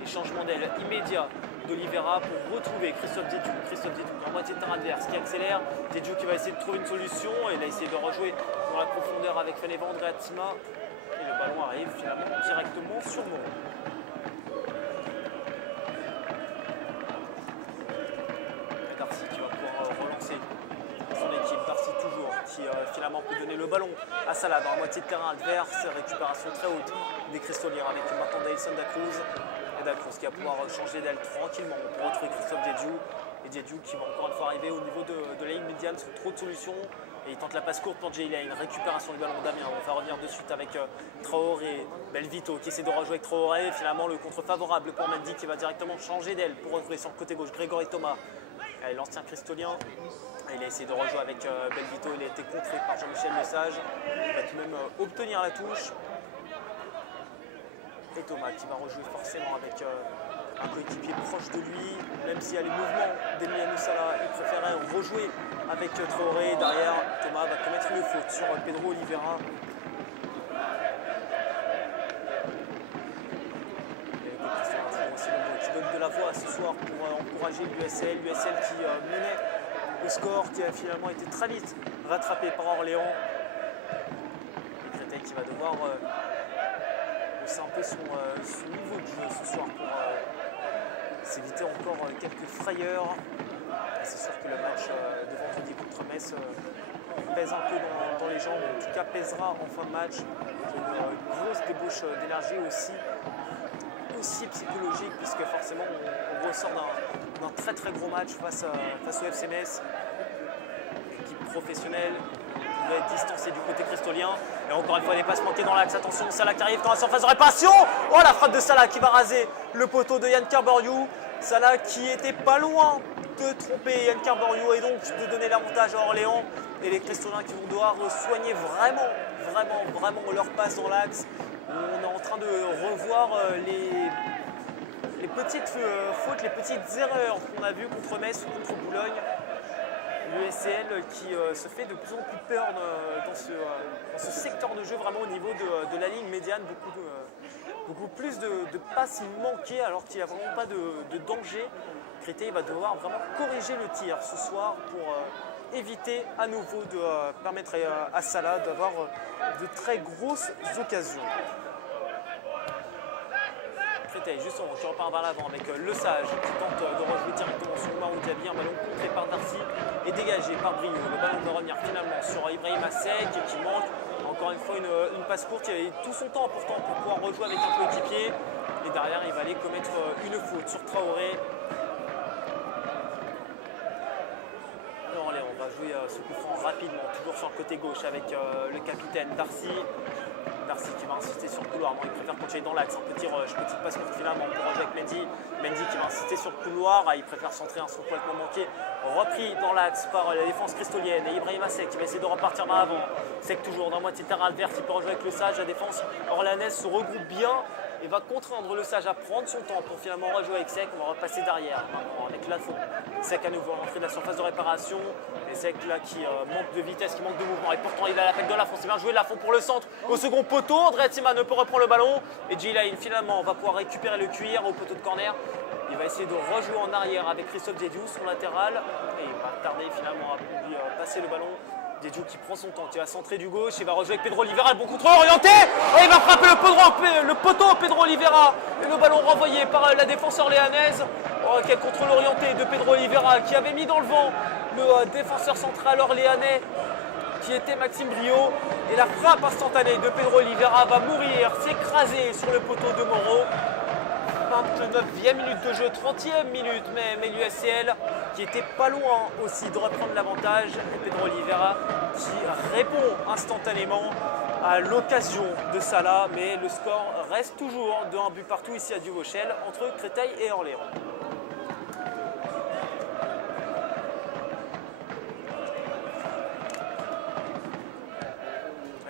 Et changement d'aile immédiat d'Oliveira pour retrouver Christophe Diédhiou. Christophe Diédhiou en moitié de terrain adverse qui accélère. Diédhiou qui va essayer de trouver une solution. Et il a essayé de rejouer dans la profondeur avec Félix André-Atima. Et le ballon arrive finalement directement sur Moreau. Darcy qui va pouvoir relancer son équipe. Darcy toujours qui finalement peut donner le ballon à Salah dans la moitié de terrain adverse. Récupération très haute des Cristoliens avec maintenant Dailson da Cruz. Et da Cruz qui va pouvoir changer d'aile tranquillement pour retrouver Christophe Diédhiou. Et Diédhiou qui va encore une fois arriver au niveau de la ligne médiane sans trop de solutions. Et il tente la passe courte pour Jay Lane. Récupération du ballon Damien. On va faire revenir de suite avec Traoré. Belvito qui essaie de rejouer avec Traoré. Et finalement le contre favorable pour Mendy qui va directement changer d'aile pour retrouver sur le côté gauche Grégory Thomas. L'ancien Cristolien. Il a essayé de rejouer avec Belvito. Il a été contré par Jean-Michel Lesage. Il va tout de même obtenir la touche. Et Thomas qui va rejouer forcément avec un coéquipier proche de lui, même s'il y a les mouvements d'Emiliano Sala, il préférait rejouer avec Traoré. Derrière, Thomas va commettre une faute sur Pedro Oliveira. Qui donne de la voix ce soir pour encourager l'USL. L'USL qui menait au score, qui a finalement été très vite rattrapé par Orléans. Et Créteil qui va devoir hausser un peu son niveau de jeu ce soir pour s'éviter encore quelques frayeurs. C'est sûr que le match de vendredi contre Metz pèse un peu dans les jambes, en tout cas pèsera en fin de match. Une grosse débauche d'énergie aussi psychologique, puisque forcément on ressort d'un très très gros match face au FC Metz, équipe professionnelle, qui va être distancée du côté cristolien. Et encore une fois, les passes manquées dans l'axe. Attention, Salah qui arrive dans la surface de réparation. Oh, la frappe de Salah qui va raser le poteau de Yann Kerboriou. Salah qui était pas loin de tromper Yann Kerboriou et donc de donner l'avantage à Orléans. Et les cristoliens qui vont devoir soigner vraiment leur passe dans l'axe. On est en train de revoir les petites fautes, les petites erreurs qu'on a vues contre Metz ou contre Boulogne. L'USL qui se fait de plus en plus peur dans ce secteur de jeu, vraiment au niveau de la ligne médiane, beaucoup plus de passes manquées alors qu'il n'y a vraiment pas de danger. Créteil va devoir vraiment corriger le tir ce soir pour éviter à nouveau de permettre à Salah d'avoir de très grosses occasions. Créteil justement qui repart vers l'avant avec Le Sage qui tente de rejouer directement sur Oumar Diaby, un ballon contré par Darcy et dégagé par Brio. Le ballon va revenir finalement sur Ibrahim Asek qui manque encore une fois une passe courte. Il avait tout son temps pourtant pour pouvoir rejouer avec un coéquipier et derrière il va aller commettre une faute sur Traoré. On va jouer ce coup franc rapidement, toujours sur le côté gauche avec le capitaine Darcy. Darcy qui va insister sur le couloir, il préfère continuer dans l'axe, un petit rush, petite passe courte finalement pour rejouer avec Mendy. Mendy qui va insister sur le couloir, il préfère centrer un son complètement manqué, repris dans l'axe par la défense cristolienne. Et Ibrahim Asek qui va essayer de repartir vers l'avant. Sek toujours dans la moitié de terrain adverse, il peut rejouer avec Le Sage. La défense orléanaise se regroupe bien et va contraindre Le Sage à prendre son temps pour finalement rejouer avec Sek. On va repasser derrière maintenant avec Lafont. Sek à nouveau à l'entrée de la surface de réparation. Et Sek là qui manque de vitesse, qui manque de mouvement. Et pourtant il a l'appel de Lafont. C'est bien joué Lafont pour le centre. Au second poteau, André-Atima ne peut reprendre le ballon. Et Jay finalement va pouvoir récupérer le cuir au poteau de corner. Il va essayer de rejouer en arrière avec Christophe Diédhiou, son latéral. Et il va tarder finalement à lui passer le ballon. Diédhiou qui prend son temps, qui va centrer du gauche, il va rejouer avec Pedro Oliveira, le bon contrôle orienté, et il va frapper le poteau Pedro Oliveira, et le ballon renvoyé par la défense orléanaise. Oh, quel contrôle orienté de Pedro Oliveira qui avait mis dans le vent le défenseur central orléanais qui était Maxime Brio, et la frappe instantanée de Pedro Oliveira va mourir, s'écraser sur le poteau de Moreau. 29e minute de jeu, 30e minute, mais l'USL qui était pas loin aussi de reprendre l'avantage. Et Pedro Oliveira qui répond instantanément à l'occasion de Salah, mais le score reste toujours de 1 but partout ici à Duvauchel entre Créteil et Orléans.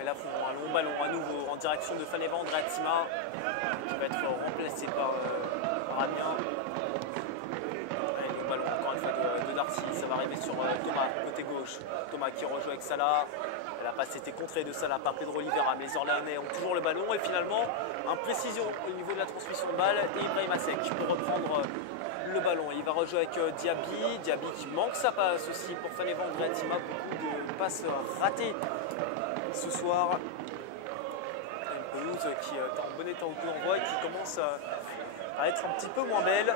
Et là, un long ballon à nouveau en direction de Félix André-Atima qui va être remplacé par Amiens. Le ballon encore une fois de Darcy. Darcy, ça va arriver sur Thomas, côté gauche. Thomas qui rejoue avec Salah. La passe était contrée de Salah par Pedro Oliveira, mais les Orléanais ont toujours le ballon et finalement, imprécision au niveau de la transmission de balle et Ibrahim Assek pour reprendre le ballon. Il va rejouer avec Diaby qui manque sa passe aussi pour Fanny Andreatima. Beaucoup de passes ratées ce soir. Une pelouse qui est en bon état au coup d'envoi et qui commence à être un petit peu moins belle.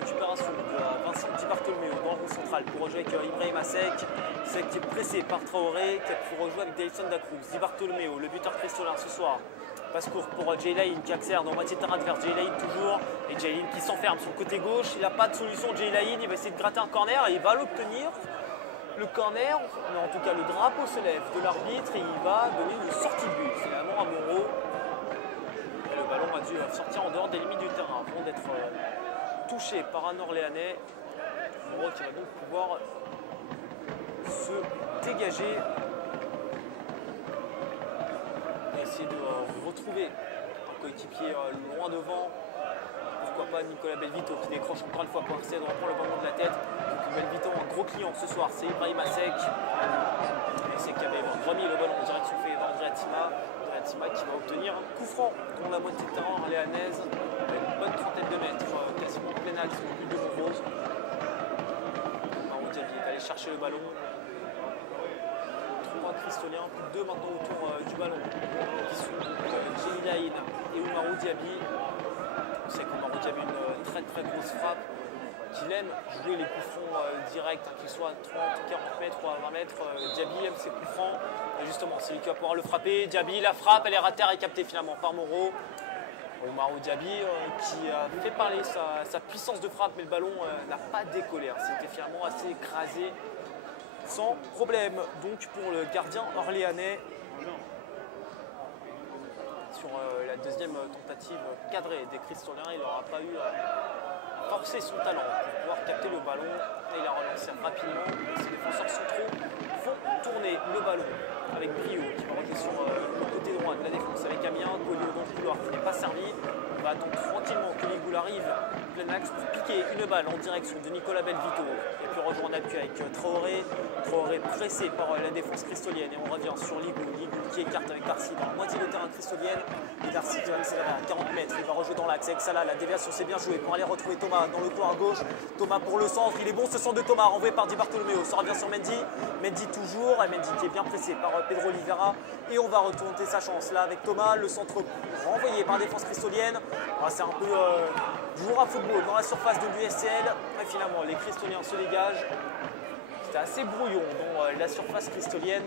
Récupération de Vincent Di Bartolomeo dans le rond central pour rejouer avec Ibrahim Assek. Assek qui est pressé par Traoré, qui a pu rejouer avec Davidson da Cruz. Di Bartolomeo, le buteur cristolin ce soir. Passe court pour Jay Lain qui accélère dans moitié de terrain adverse. Jay Lain toujours. Et Jay Lain qui s'enferme sur le côté gauche. Il n'a pas de solution. Jay Lain, il va essayer de gratter un corner et il va l'obtenir. Le corner, mais en tout cas le drapeau se lève de l'arbitre et il va donner une sortie de but finalement à Moreau. Et le ballon a dû sortir en dehors des limites du terrain avant d'être touché par un Orléanais. Moreau qui va donc pouvoir se dégager et essayer de retrouver un coéquipier loin devant. Pourquoi pas Nicolas Belvito qui décroche encore une fois pour essayer de reprendre le ballon de la tête. Donc Belvito, un gros client ce soir, c'est Ibrahim Assek. Assek qui avait remis le ballon en direction fait Andreatima. Andreatima qui va obtenir un coup franc dans la moitié de terrain orléanaise avec une bonne trentaine de mètres, quasiment en plein axe, au but de Montrose. Maro Diaby est allé chercher le ballon. 3 cristoliens, plus de 2 maintenant autour du ballon, qui sont Jay Lain et Maro Diaby. On sait qu'Omaro Diaby a une très grosse frappe, qu'il aime jouer les coups francs directs, qu'ils soient à 30, 40 mètres ou à 20 mètres. Diaby aime ses coups francs. Et justement, c'est lui qui va pouvoir le frapper. Diaby, la frappe, elle est ratée, elle est captée finalement par Moreau. Omaro Diaby qui a fait parler sa puissance de frappe, mais le ballon n'a pas décollé. C'était finalement assez écrasé sans problème. Donc pour le gardien orléanais, sur la deuxième tentative cadrée des Cristoliens, il n'aura pas eu à forcer son talent pour pouvoir capter le ballon et il a relancé rapidement. Ses défenseurs centraux font tourner le ballon avec Brio qui va rejouer sur le côté droit de la défense avec Amiens, Colliot dans le couloir qui n'est pas servi. On va attendre tranquillement que Ligoul arrive plein axe pour piquer une balle en direction de Nicolas Belvito et puis rejoindre en appui avec Traoré. Traoré pressé par la défense cristolienne et on revient sur Ligoul qui écarte avec Darcy dans la moitié de terrain cristolienne et Darcy qui va accélérer à 40 mètres, il va rejouer dans l'axe avec Salah, la déviation c'est bien joué pour aller retrouver Thomas dans le coin gauche. Thomas pour le centre, il est bon ce centre de Thomas renvoyé par Di Bartolomeo, ça revient sur Mendy. Mendy toujours, et Mendy qui est bien pressé par Pedro Oliveira et on va retourner sa chance là avec Thomas, le centre renvoyé par la défense cristolienne. C'est un peu joueur à football dans la surface de l'USL et finalement les cristoliens se dégagent. C'était assez brouillon dans la surface cristolienne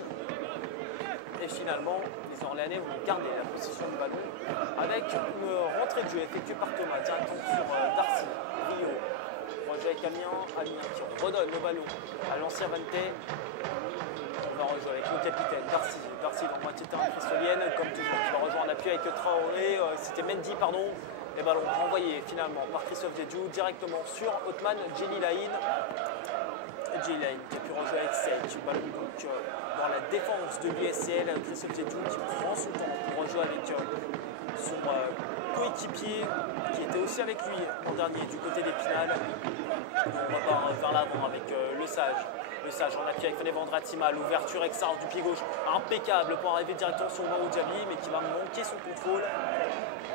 et finalement les Orléanais vont garder la possession du ballon avec une rentrée de jeu effectuée par Thomas directement sur Darcy, Rio, rejoint avec Amiens qui redonne le ballon à l'ancien Vante. On va rejouer avec le capitaine Darcy dans la moitié de terrain cristolienne comme toujours, qui va rejoindre en appui avec Traoré, c'était Mendy pardon. Les ballons renvoyés finalement par Christophe Diedhiou directement sur Othman Djelilaïn. Djelilaïn qui a pu rejouer avec Seyk. Le ballon donc dans la défense de l'USL. Christophe Diedhiou qui prend son temps pour rejouer avec son coéquipier qui était aussi avec lui l'an dernier du côté d'Épinal. On repart vers l'avant avec Le Sage. Le Sage en appui avec Fanny Andreatima, l'ouverture extérieure du pied gauche impeccable pour arriver directement sur Maro Diaby mais qui va manquer son contrôle.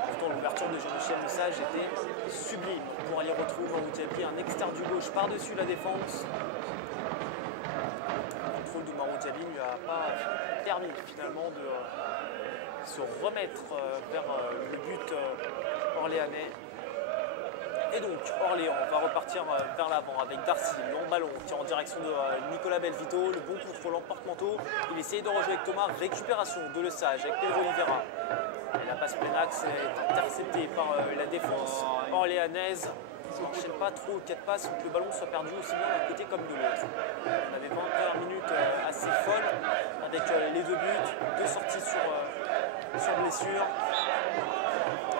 Pourtant l'ouverture de Jean-Michel Le Sage était sublime pour aller retrouver Maro Diaby, un extérieur du gauche par-dessus la défense. Le contrôle de Maro Diaby ne lui a pas permis finalement de se remettre vers le but orléanais. Et donc Orléans va repartir vers l'avant avec Darcy, long ballon qui est en direction de Nicolas Belvito, le bon contrôle en porte-manteau. Il essaye de rejouer avec Thomas, récupération de Le Sage avec Pedro Oliveira. Et la passe plein axe est interceptée par la défense orléanaise. Ça n'enchaîne pas trop 4 passes pour que le ballon soit perdu aussi bien d'un côté comme de l'autre. On avait 21 minutes assez folles avec les 2 buts, 2 sorties sur blessure.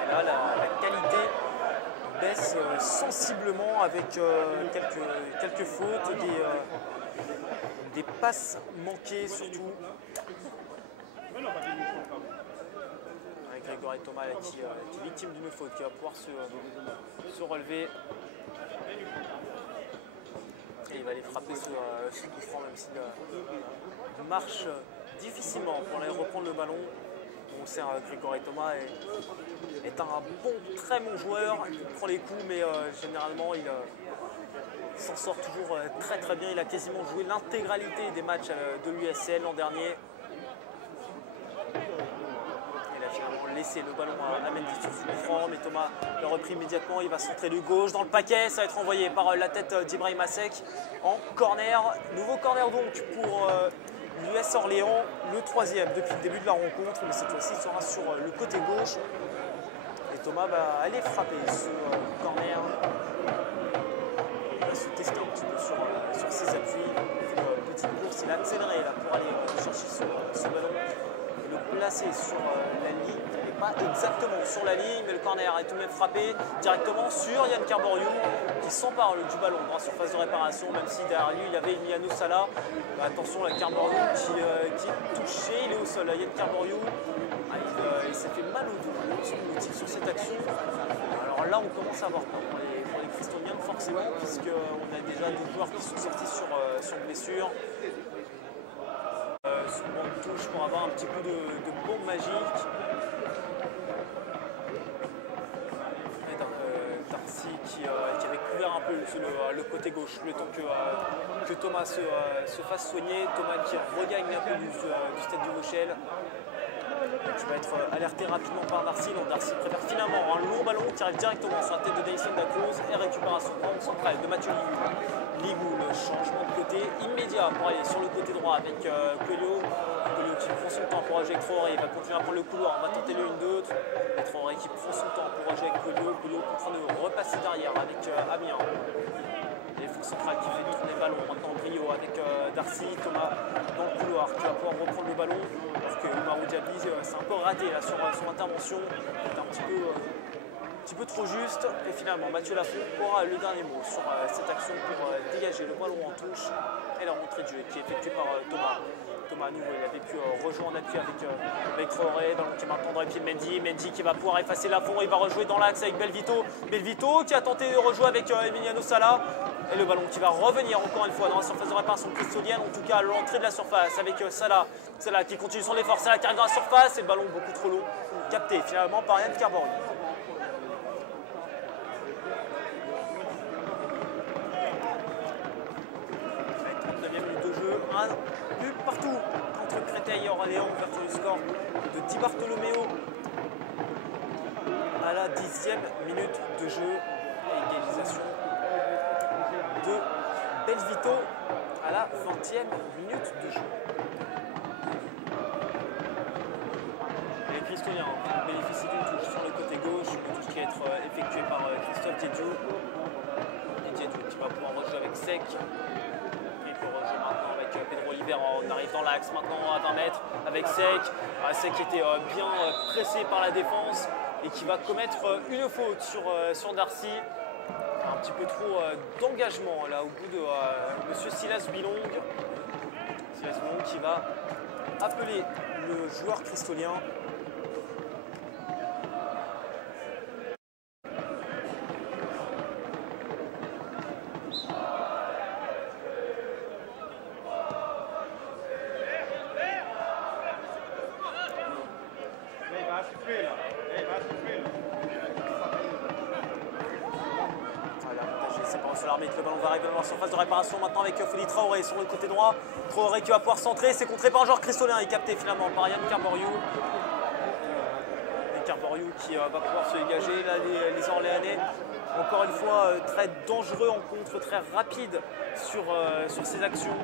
Et là la qualité baisse sensiblement avec quelques fautes, des passes manquées surtout. Avec Grégory Thomas qui est victime d'une faute, qui va pouvoir se relever. Et il va aller frapper ce coup franc, même s'il marche difficilement pour aller reprendre le ballon. On le sait, Grégory Thomas est un très bon joueur. Il prend les coups, mais généralement il s'en sort toujours très très bien. Il a quasiment joué l'intégralité des matchs de l'USL l'an dernier. Il a finalement laissé le ballon à Mendy sur ce coup franc, mais Thomas l'a repris immédiatement. Il va centrer du gauche dans le paquet. Ça va être envoyé par la tête d'Ibrahim Asek en corner. Nouveau corner donc pour l'US Orléans, le troisième depuis le début de la rencontre, mais cette fois-ci il sera sur le côté gauche. Et Thomas va aller frapper ce corner. Il va se tester un petit peu sur ses appuis. Il fait une petite course, il a accéléré là, pour aller chercher ce ballon. Le placer sur la ligne, il n'est pas exactement sur la ligne, mais le corner est tout de même frappé directement sur Yann Carboriou qui s'empare du ballon dans la surface de réparation, même si derrière lui il y avait Emiliano Sala. Attention, la Carboriou qui est touché, il est au sol. Yann Carboriou, il s'est fait mal au dos, semble-t-il, sur cette action. Alors là, on commence à avoir peur pour les Cristoniens, forcément, puisqu'on a déjà des joueurs qui sont sortis sur blessure. Souvent de touche pour avoir un petit peu de bombe magique. Darcy qui avait couvert un peu le côté gauche le temps que Thomas se fasse soigner. Thomas qui regagne un peu du stade du Vauchel. Qui va être alerté rapidement par Darcy. Donc Darcy préfère finalement un lourd ballon qui arrive directement sur la tête de Dyson Dacruz et récupération en centrale de Mathieu Ligou. Le changement de côté immédiat pour aller sur le côté droit avec Coelho. Coelho qui prend son temps pour agir avec Traoré. Il va continuer à prendre le couloir. On va tenter le 1-2. Traoré qui prend son temps pour agir avec Coelho. Coelho en train de repasser derrière avec Amiens. Défense centrale qui fait tourner le ballon. Maintenant Brio avec Darcy. Thomas dans le couloir qui va pouvoir reprendre le ballon. Alors que Oumarou Diaby c'est un peu raté là, sur son intervention. C'est un petit peu trop juste. Et finalement Mathieu Lafont aura le dernier mot sur cette action pour dégager le ballon en touche. Et la rentrée de jeu qui est effectuée par Thomas. Thomas à nouveau, il avait pu rejoindre en appui avec Traoré, ballon qui est maintenant dans les pieds de Mendy. Mendy qui va pouvoir effacer Lafont, il va rejouer dans l'axe avec Belvito. Belvito qui a tenté de rejouer avec Emiliano Sala. Et le ballon qui va revenir encore une fois dans la surface de réparation cristolienne, en tout cas à l'entrée de la surface avec Sala. Sala qui continue son effort, Sala qui arrive dans la surface et le ballon beaucoup trop long, capté finalement par Yann Carboriou. 39e minute de jeu, un but partout entre Créteil et Orléans, ouverture du score de Di Bartolomeo à la 10e minute de jeu et égalisation de Belvito à la 20e minute de jeu. Les Cristoliens bénéficient d'une touche sur le côté gauche, une touche qui va être effectuée par Christophe Diédiou. Et Diédiou qui va pouvoir rejouer avec Sec. Et pour rejouer maintenant avec Pedro Oliver. On arrive dans l'axe maintenant à 20 mètres avec Sec. Sec qui était bien pressé par la défense et qui va commettre une faute sur Darcy. Un petit peu trop d'engagement là au bout de monsieur Silas Bilong. Silas Bilong qui va appeler le joueur cristolien. Le ballon va arriver dans la surface de réparation maintenant avec Félix Traoré sur le côté droit. Traoré qui va pouvoir centrer, c'est contré par un joueur cristolien et capté finalement par Yann Carboriou. Et Carboriou qui va pouvoir se dégager. Là, les Orléanais, encore une fois, très dangereux en contre, très rapide sur ses actions.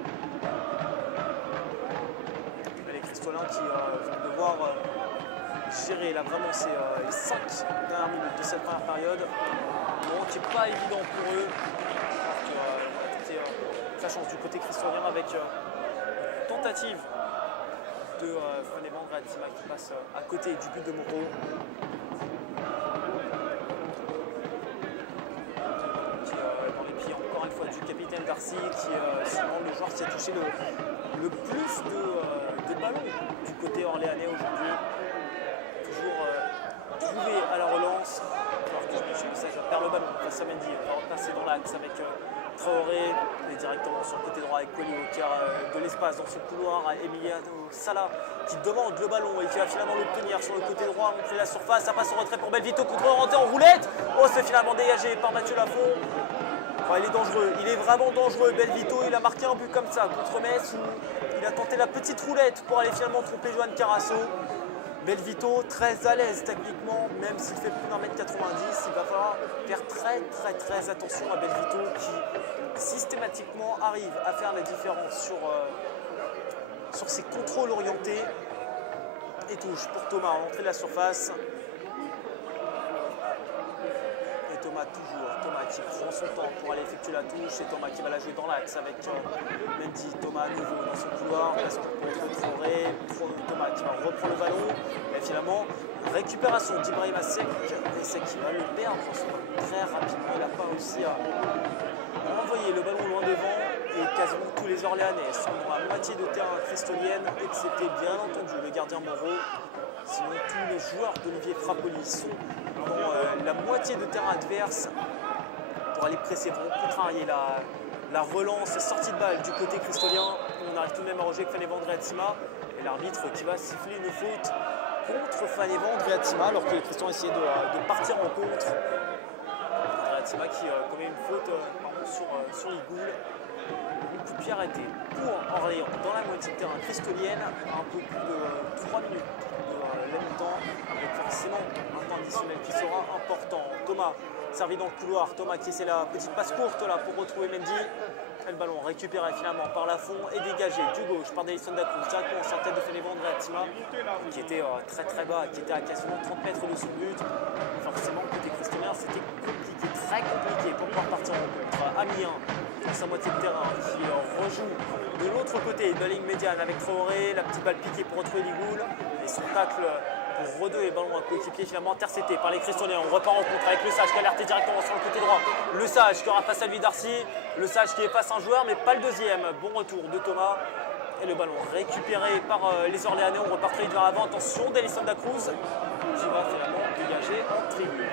Et les Cristoliens qui vont devoir gérer là vraiment les 5 dernières minutes de cette première période. Un moment qui n'est pas évident pour eux. Sa chance du côté cristolien avec une tentative de Fronévan Gratima qui passe à côté du but de Moreau. Qui dans les pieds encore une fois du capitaine Darcy qui est sûrement le joueur qui a touché le plus de ballons du côté orléanais aujourd'hui. Toujours trouvé à la relance. Alors que Ça perd le ballon face à Mendy. On va repasser dans l'axe avec Traoré et directement sur le côté droit avec Koli qui a de l'espace dans son couloir. Emiliano Sala qui demande le ballon et qui va finalement l'obtenir sur le côté droit, montrer la surface. Ça passe au retrait pour Belvito, contre-orienté en roulette. Oh, c'est finalement dégagé par Mathieu Lafont. Oh, il est dangereux, il est vraiment dangereux. Belvito, il a marqué un but comme ça contre Metz où il a tenté la petite roulette pour aller finalement tromper Johan Carasso. Belvito, très à l'aise techniquement, même s'il fait plus d'1m90, il va falloir faire très attention à Belvito qui systématiquement arrive à faire la différence sur ses contrôles orientés. Et touche pour Thomas à l'entrée de la surface. Et Thomas qui prend son temps pour aller effectuer la touche. Et Thomas qui va la jouer dans l'axe avec Mendy. Thomas à nouveau dans son couloir. Parce qu'on peut être Traoré. Thomas qui va reprendre le ballon. Mais finalement, récupération d'Ibrahima Seck. Et Seck qui va le perdre très rapidement. Il n'a pas réussi à envoyer le ballon loin devant. Et quasiment tous les Orléanais sont dans la moitié de terrain cristolienne, excepté bien entendu le gardien Moreau. Sinon, tous les joueurs d'Olivier Frappoli sont dans la moitié de terrain adverse pour aller presser, pour contrarier la relance, la sortie de balle du côté cristolien. On arrive tout de même à rejouer avec Fanny Vandreatima et l'arbitre qui va siffler une faute contre Fanny Vandreatima alors que les Cristoliens essayaient de partir en contre. Vandreatima qui commet une faute sur Igoul. Un coup de pied arrêté pour Orléans dans la moitié de terrain cristolienne, un peu plus de 3 minutes de la mi-temps, avec forcément un temps additionnel qui sera important. Thomas servi dans le couloir, Thomas qui essaie la petite passe courte là pour retrouver Mendy. Et le ballon récupéré finalement par Lafont et dégagé du gauche par Delisson da Cruz, directement sur la tête de Fanny Vandreatima qui était très bas, qui était à quasiment 30 mètres de son but. Forcément, côté cristolien, c'était compliqué, très compliqué pour pouvoir partir en contre. Amiens dans sa moitié de terrain qui rejoue de l'autre côté de la ligne médiane avec Traoré, la petite balle piquée pour retrouver Ligoul et son tacle pour redonner le ballon à coéquipier finalement intercepté par les Cristoliens. On repart en contre avec Le Sage qui a alerté directement sur le côté droit. Le Sage qui aura face à lui Darcy, Le Sage qui efface un joueur mais pas le deuxième. Bon retour de Thomas et le ballon récupéré par les Orléanais. On repart très vite vers l'avant. Attention, Delisson da Cruz qui va finalement dégager en tribune.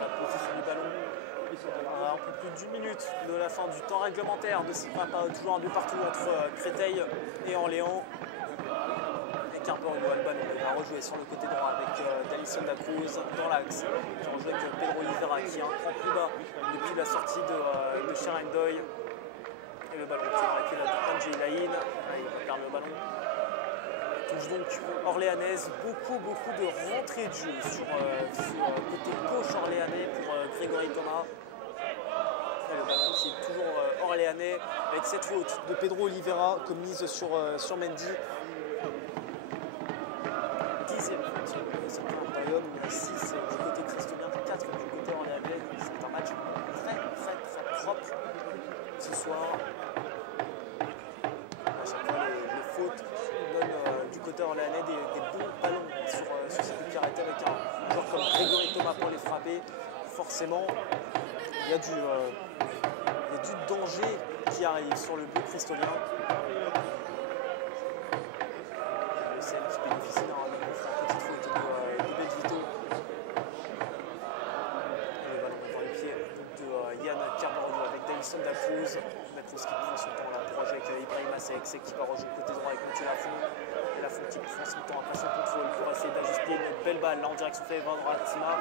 La position du ballon à un peu plus d'une minute de la fin du temps réglementaire de cette toujours un but partout entre Créteil et Orléans. Et Quimper doit le ballon, il va rejouer sur le côté droit avec Delisson da Cruz dans l'axe. Il va rejouer avec Pedro Oliveira qui est un cran plus bas depuis la sortie de Sherendoy. Et le ballon qui est arrêté là de Tanji Laïn. Il perd le ballon. Touche donc orléanaise, beaucoup de rentrées de jeu sur côté gauche orléanais pour Grégory Thomas. Et le ballon qui est toujours orléanais avec cette faute de Pedro Oliveira commise sur Mendy. 10e faute sur le période où il y a 6 du côté cristolien, 4 du côté orléanais. C'est un match très propre ce soir. À chaque fois les fautes donnent du côté orléanais des bons ballons sur ces coups de pied arrêtés avec un joueur comme Grégory Thomas pour les frapper. Forcément, il y a du danger qui arrive sur le but cristolien. C'est un petit peu difficile d'une petite faute de Belvito. Et le ballon dans les pieds de Yann Carvalho avec Delisson da Cruz. Da Cruz qui prend son temps là pour jouer avec Ibrahima Seck qui va rejouer côté droit avec Mathieu Lafont. Et Lafont qui prend son temps après son contrôle pour essayer d'ajuster une belle balle là en direction de Vandreatima.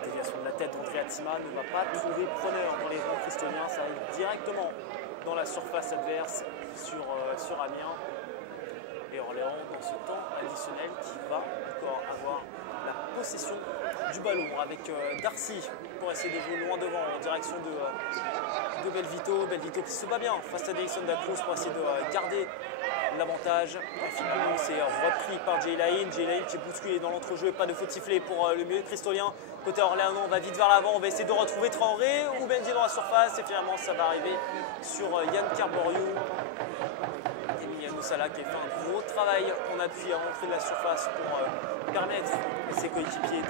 La déviation de la tête d'Andreatima ne va pas trouver preneur dans les rangs cristoliens. Ça arrive directement dans la surface adverse sur Amiens. Et Orléans dans ce temps additionnel qui va encore avoir la possession du ballon avec Darcy pour essayer de jouer loin devant en direction de Belvito. Belvito qui se bat bien face à Daison da Cruz pour essayer de garder l'avantage. C'est repris par Jay Lane qui est bousculé dans l'entrejeu, pas de faute sifflée pour le milieu cristolien. Côté Orléans, on va vite vers l'avant, on va essayer de retrouver Traoré ou Benji dans la surface et finalement ça va arriver sur Yann Carboriou. Emiliano Sala qui a fait un gros travail en appui à l'entrée de la surface pour permettre à ses coéquipiers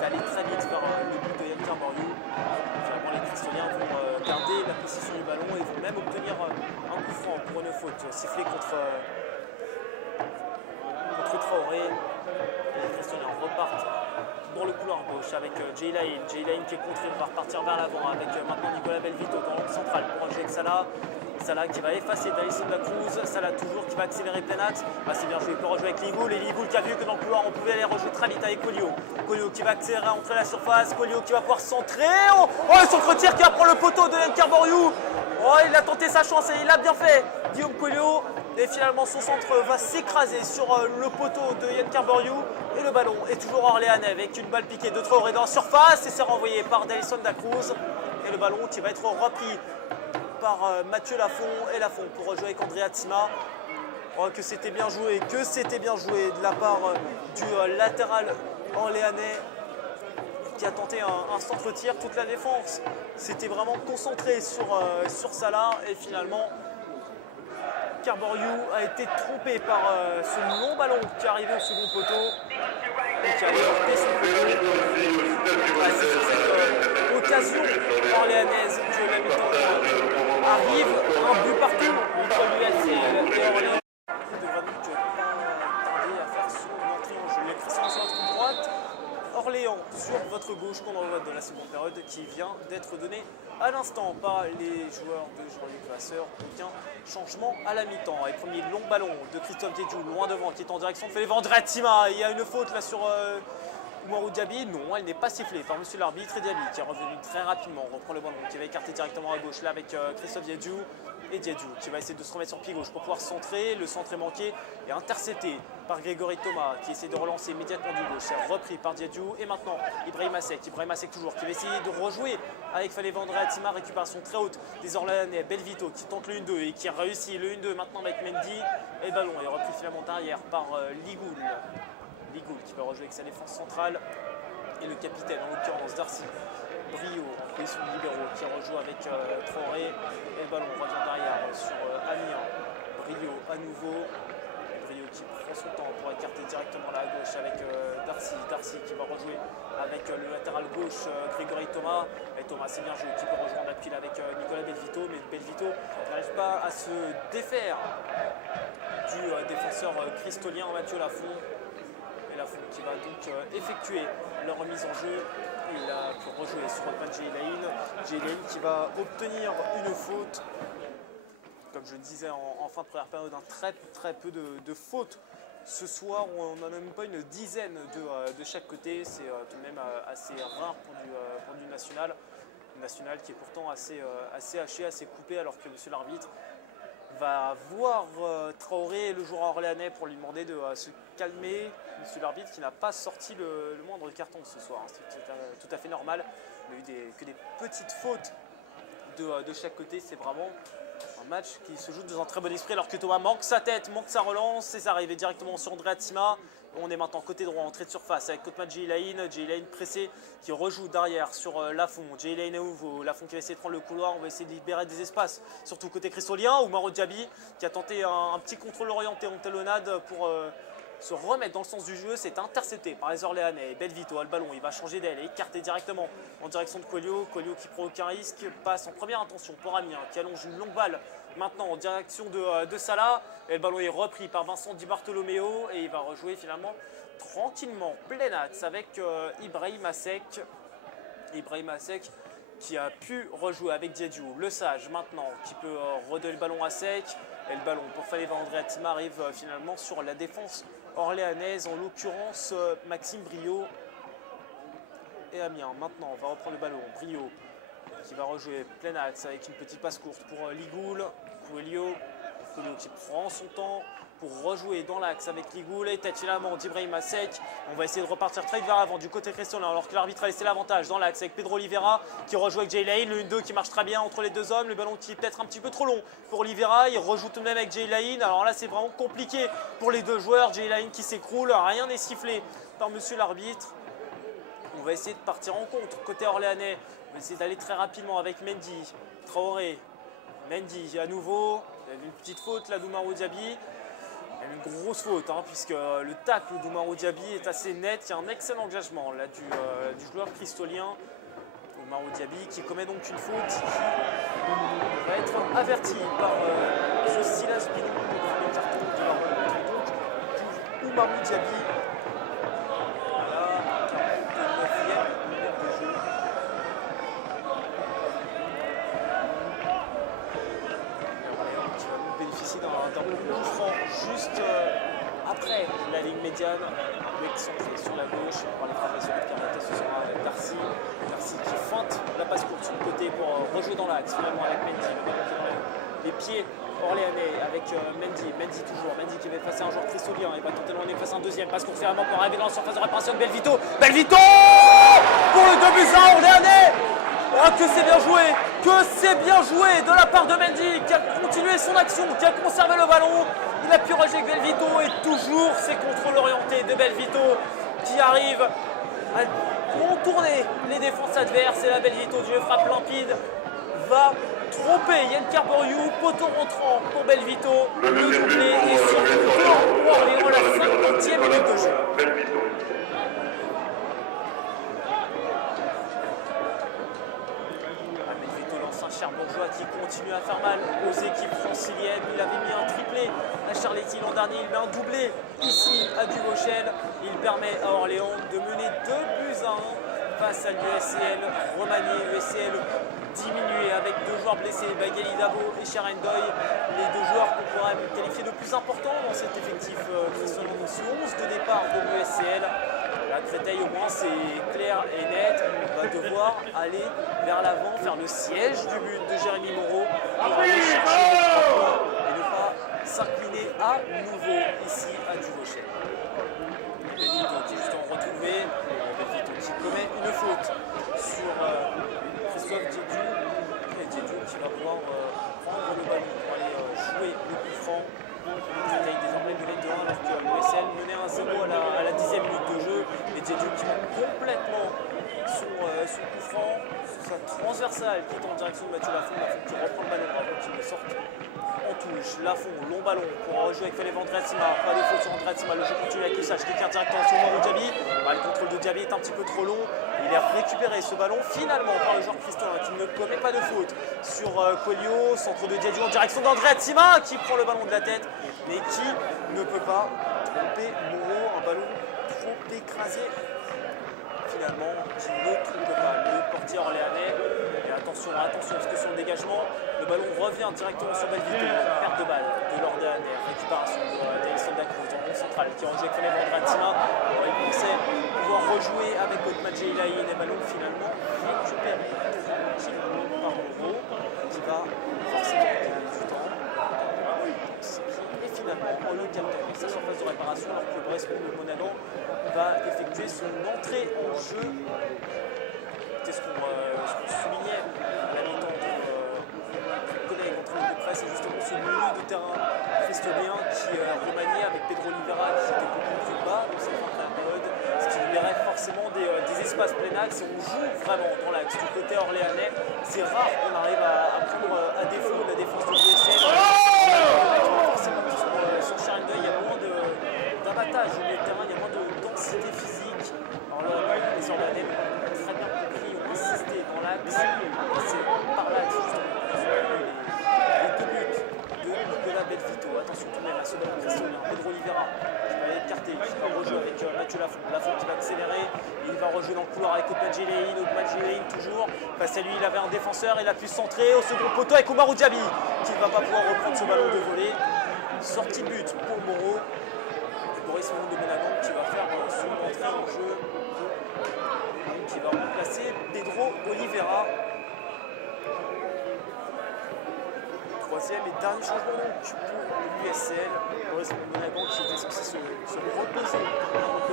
d'aller très vite vers le but de Yann Carboriou. Finalement les cristoliens vont garder la possession du ballon et vont même obtenir un coup franc pour une faute sifflée contre Traoré. Les cristoliens repartent dans le couloir gauche avec Jay Lane qui est contré, va repartir vers l'avant avec maintenant Nicolas Belvito dans l'angle central pour un jeu avec Salah. Salah qui va effacer Daison da Cruz, Salah toujours qui va accélérer plein axe. C'est bien joué, il peut rejouer avec Ligoul et Ligoul qui a vu que dans le couloir on pouvait aller rejouer très vite avec Collio. Collio qui va accélérer, entrer à la surface, Collio qui va pouvoir centrer. Oh, le centre-tir qui va prendre le poteau de Yann Carboriou. Oh, il a tenté sa chance et il a bien fait, Guillaume Collio. Et finalement son centre va s'écraser sur le poteau de Yann Carboriou. Et le ballon est toujours orléanais avec une balle piquée de Traoré dans la surface et c'est renvoyé par Daison da Cruz. Et le ballon qui va être repris par Mathieu Lafont et Lafont pour rejouer avec Andrea Tima. Que c'était bien joué, de la part du latéral orléanais qui a tenté un centre-tir. Toute la défense s'était vraiment concentrée sur Salah et finalement Carboriou a été trompé par ce long ballon qui est arrivé au second poteau et qui a heurté son poteau. C'est sur cette occasion orléanaise que la mi-temps arrive un but partout entre l'US et Orléans. Il devra donc pas tarder à faire son entrée en jeu. Les Cristoliens sur votre droite, Orléans sur votre gauche, qu'on revoit de la seconde période qui vient d'être donnée à l'instant par les joueurs de Jean-Luc Vasseur. Aucun changement à la mi-temps. Et premier long ballon de Christophe Diédhiou loin devant qui est en direction de Félix Andrea Tima. Il y a une faute là sur Oumarou Diaby. Non, elle n'est pas sifflée par monsieur l'arbitre. Et Diaby qui est revenu très rapidement. On reprend le ballon qui va écarter directement à gauche là avec Christophe Diédhiou. Et Diédhiou qui va essayer de se remettre sur pied gauche pour pouvoir centrer. Le centre est manqué et intercepté par Grégory Thomas qui essaie de relancer immédiatement du gauche. C'est repris par Diédhiou. Et maintenant Ibrahim Assek toujours qui va essayer de rejouer avec Félix Andrea Tima. Récupération très haute des Orléanais. Belvito qui tente le 1-2 et qui réussit le 1-2 maintenant avec Mendy. Et le ballon est repris finalement derrière par Ligoul. Ligoul qui va rejouer avec sa défense centrale. Et le capitaine en l'occurrence Darcy Brio en position de libéraux qui rejoue avec Traoré. Et le ballon revient derrière sur Amiens. Brio à nouveau. Brio qui prend son temps pour écarter directement là à gauche avec Darcy qui va rejouer avec le latéral gauche Grégory Thomas. Et Thomas c'est bien joué qui peut rejoindre l'appui avec Nicolas Belvito. Mais Belvito n'arrive pas à se défaire du défenseur cristolien Mathieu Lafont. Et Lafont qui va donc effectuer leur remise en jeu. Il a pu rejouer sur le pas de Jay Lane qui va obtenir une faute. Comme je le disais en fin de première période, très peu de fautes. Ce soir, on n'en a même pas une dizaine de chaque côté. C'est tout de même assez rare pour du national. Le national qui est pourtant assez haché, assez coupé, alors que monsieur l'arbitre va voir Traoré, le joueur orléanais, pour lui demander de se calmer. Monsieur l'arbitre qui n'a pas sorti le moindre carton ce soir. C'est tout à fait normal. Il n'y a eu que des petites fautes de chaque côté. C'est vraiment un match qui se joue dans un très bon esprit, alors que Thomas manque sa tête, manque sa relance. Et ça arrivait directement sur Andrea Tima. On est maintenant côté droit, entrée de surface avec Kotman Jay Lane pressé qui rejoue derrière sur Lafont. Jay Lane est nouveau, Lafont qui va essayer de prendre le couloir, on va essayer de libérer des espaces, surtout côté cristolien. Oumarou Diaby qui a tenté un petit contrôle orienté en talonnade pour se remettre dans le sens du jeu. C'est intercepté par les Orléanais. Belvito a le ballon, il va changer d'aile et écarter directement en direction de Collio. Collio qui prend aucun risque, passe en première intention pour Amiens qui allonge une longue balle maintenant en direction de Salah. Et le ballon est repris par Vincent Di Bartolomeo et il va rejouer finalement tranquillement plein axe avec Ibrahim Assek. Ibrahim Assek qui a pu rejouer avec Diédhiou. Le sage maintenant qui peut redonner le ballon à Sec. Et le ballon pour Félix Andrea Tima arrive finalement sur la défense orléanaise, en l'occurrence Maxime Brio et Amiens. Maintenant, on va reprendre le ballon. Brio qui va rejouer plein axe avec une petite passe courte pour Ligoul. Coelho Coelho qui prend son temps pour rejouer dans l'axe avec Ligoul et tête finalement d'Ibrahim Asek. On va essayer de repartir très vite vers l'avant du côté cristolien alors que l'arbitre a laissé l'avantage dans l'axe avec Pedro Oliveira qui rejoue avec Jay Lane. Le 1-2 qui marche très bien entre les deux hommes. Le ballon qui est peut-être un petit peu trop long pour Oliveira. Il rejoue tout de même avec Jay Lane. Alors là, c'est vraiment compliqué pour les deux joueurs. Jay Lane qui s'écroule. Rien n'est sifflé par monsieur l'arbitre. On va essayer de partir en contre côté orléanais. On va essayer d'aller très rapidement avec Mendy, Traoré. Mendy à nouveau. Il y a une petite faute là d'Oumarou Diaby. Il y a une grosse faute puisque le tacle d'Oumarou Diaby est assez net. Il y a un excellent engagement là, du joueur cristolien. Oumarou Diaby qui commet donc une faute qui va être averti par Silas Binou pour le premier carton de la rencontre. Donc pour Oumarou Diaby. Voilà, 49e minute de jeu. Qui va donc bénéficier d'un coup franc juste après la ligne médiane, excentré sur la gauche par les frappes sur le caractère, ce sera Darcy. Darcy qui feinte la passe courte sur le côté pour rejouer dans l'axe finalement avec Mendy. Le ballon qui enlève les pieds orléanais avec Mendy. Mendy toujours. Mendy qui va effacer un joueur cristolien. Il va tenter de effacer un deuxième. Passe courte finalement pour arriver dans la surface de réparation de Belvito. Belvito pour le 2-1 orléanais. Ah, que c'est bien joué! Que c'est bien joué de la part de Mendy qui a continué son action, qui a conservé le ballon. Il a pu rejeter Belvito et toujours ces contrôles orientés de Belvito qui arrive à contourner les défenses adverses. Et la Belvito d'une frappe limpide va tromper Yann Carboriou, poteau rentrant pour Belvito, le doublé et surtout pour Orléans la 50e minute de jeu. Cherbourgeois qui continue à faire mal aux équipes franciliennes. Il avait mis un triplé à Charletti l'an dernier, il met un doublé ici à Duvauchel. Il permet à Orléans de mener 2-1 face à l'USCL remanié, l'USCL diminué avec deux joueurs blessés, Bagheli Dabo et Cherendoy, les deux joueurs qu'on pourrait qualifier de plus importants dans cet effectif cristolien. 11 de départ de l'USCL. La Créteil au moins c'est clair et net, on va devoir aller vers l'avant, faire le siège du but de Jérémy Moreau pour aller chercher les 3 points et ne pas s'incliner à nouveau ici à Duvauchel. Belvito qui est justement retrouvé, Belvito qui commet une faute sur Christophe Diédiou, et Diédiou qui va pouvoir prendre le ballon pour aller jouer le coup franc. Créteil désormais mené 2-1 alors que l'USL menait 1-0 à la 10e minute de jeu. Et Diédiou qui manque complètement son coup franc, sa transversale qui est en direction de Mathieu Lafont. Lafont qui reprend le ballon avant qu'il ne sorte en touche. Lafont, long ballon pour rejouer avec Félix André Sima. Pas de faute sur André Sima. Le jeu continue avec Usage qui tient directement sur Oumarou Diaby. Le contrôle de Diaby est un petit peu trop long. Il a récupéré ce ballon finalement par le joueur cristolien qui ne commet pas de faute sur Coelho. Centre de Diédiou en direction d'André Sima qui prend le ballon de la tête mais qui ne peut pas tromper Moreau. Un ballon trop écrasé finalement qui ne trompe pas le portier orléanais. Et attention parce que sur le dégagement le ballon revient directement sur Belvito. Perte de balle de l'orléanais, récupération d'Elison Dacruz en rond central qui rejoue avec Félix André Sima. Il pensait pouvoir rejouer avec Otman Jeilaïn et ballon finalement récupéré tranquillement par Moreau qui va forcément gagner du temps. Et finalement, en le capteur dans sa surface de réparation, alors que Brespo de Monadan va effectuer son entrée en jeu. C'est ce qu'on soulignait à la mi-temps entre collègues, entre les deux presse, et justement ce milieu de terrain cristolien qui remanié avec Pedro Oliveira qui était beaucoup plus bas dans cette fin de période, ce qui libérait forcément des espaces plein axe. On joue vraiment dans l'axe du côté orléanais. C'est rare qu'on arrive à prendre à défaut la défense de l'USL. Sur Charendeuil, il y a moins d'abattage au milieu de terrain, il y a moins de densité physique. Alors là, les Orléanais ont très bien compris, ont insisté dans l'axe. Et c'est par l'axe justement les deux buts de Nicolas Belvito. Attention tout de même à ce ballon cristolien. Pedro Oliveira qui va écarter, qui va rejouer avec Mathieu Lafont. Lafont qui va accélérer. Et il va rejouer dans le couloir avec Otman Jeilaïn toujours. Face à lui, il avait un défenseur. Il a pu centrer au second poteau avec Oumarou Diaby qui ne va pas pouvoir reprendre ce ballon de volée. Sortie de but pour Moreau. Boris Moreau de Monadan qui va faire son entrée en jeu. Qui va remplacer Pedro Oliveira. troisième et dernier changement donc pour l'USCL. Boris Monagan qui était censé se reposer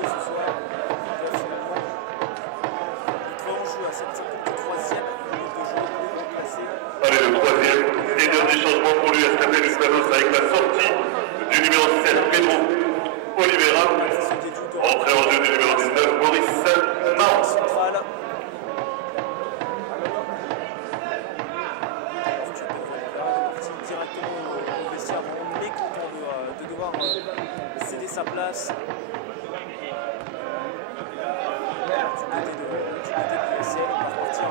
ce soir. Il va finalement entrer en jeu à cette 53e minute de jeu pour remplacer. Allez, le troisième et dernier changement pour l'USKP Luxanos avec la sortie du numéro 7, Pedro Oliveira. Entrée en jeu du numéro 19, Boris Marx. Central. Directement au vestiaire, vraiment mécontent de devoir céder sa place. Du côté de l'USL, on va repartir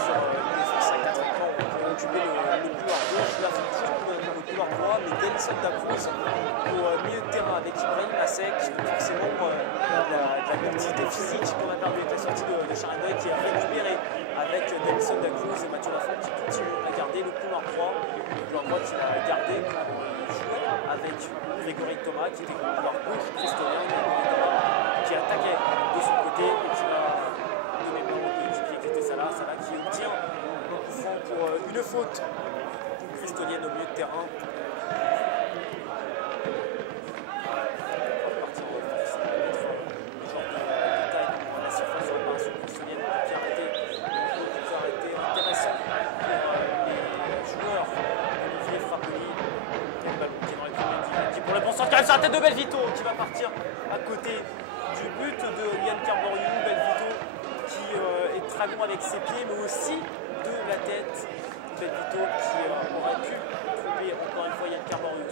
sur une défense à 4 plans pour occuper le couloir gauche. Là, c'est toujours dans le couloir droit, mais Denison Dacruz au milieu de terrain avec Ibrahim Masek. Forcément, de la activité physique qu'on a perdu avec la sortie de Charendoy qui est récupérée avec Denison Dacruz et Mathieu Lafont qui continue à garder le couloir droit. Le couloir droit qui va garder jouer avec Grégory Thomas qui était au couloir gauche cristallien, qui attaquait de son côté et qui va donner plein de coéquipier qui était Salah qui obtient un coup franc pour une faute cristalienne au milieu de terrain. Qui arrive sur la tête de Belvito qui va partir à côté du but de Yann Carboriou. Belvito qui est très bon avec ses pieds mais aussi de la tête. Belvito qui aurait pu tromper encore une fois Yann Carboriou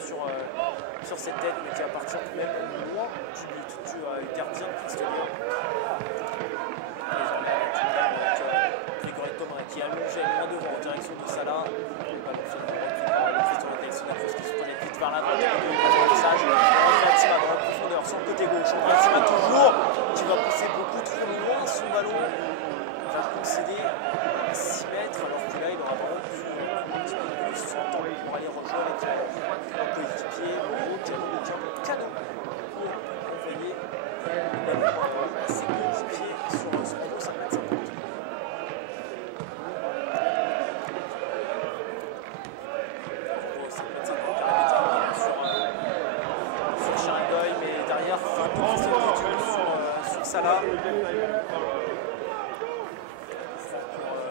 sur cette tête mais qui va partir tout de même loin du but du gardien cristallien. Grégory Thomas qui allongeait loin devant en direction de Salah. Le ballon finalement repris par le Christian Nelson Dacruz qui se tourne vite vers la droite. André Atima dans la profondeur sur le côté gauche. André Atima toujours qui va pousser beaucoup trop loin son ballon. Il va concéder à 6 mètres alors que là il aura vraiment pu un petit peu plus son temps pour aller rejouer avec un coéquipier. Moreau qui a donc un cadeau pour envoyer le ballon à ses coéquipiers sur ce niveau 5 mètres 50. Mais derrière, il faut un peu plus sur Salah.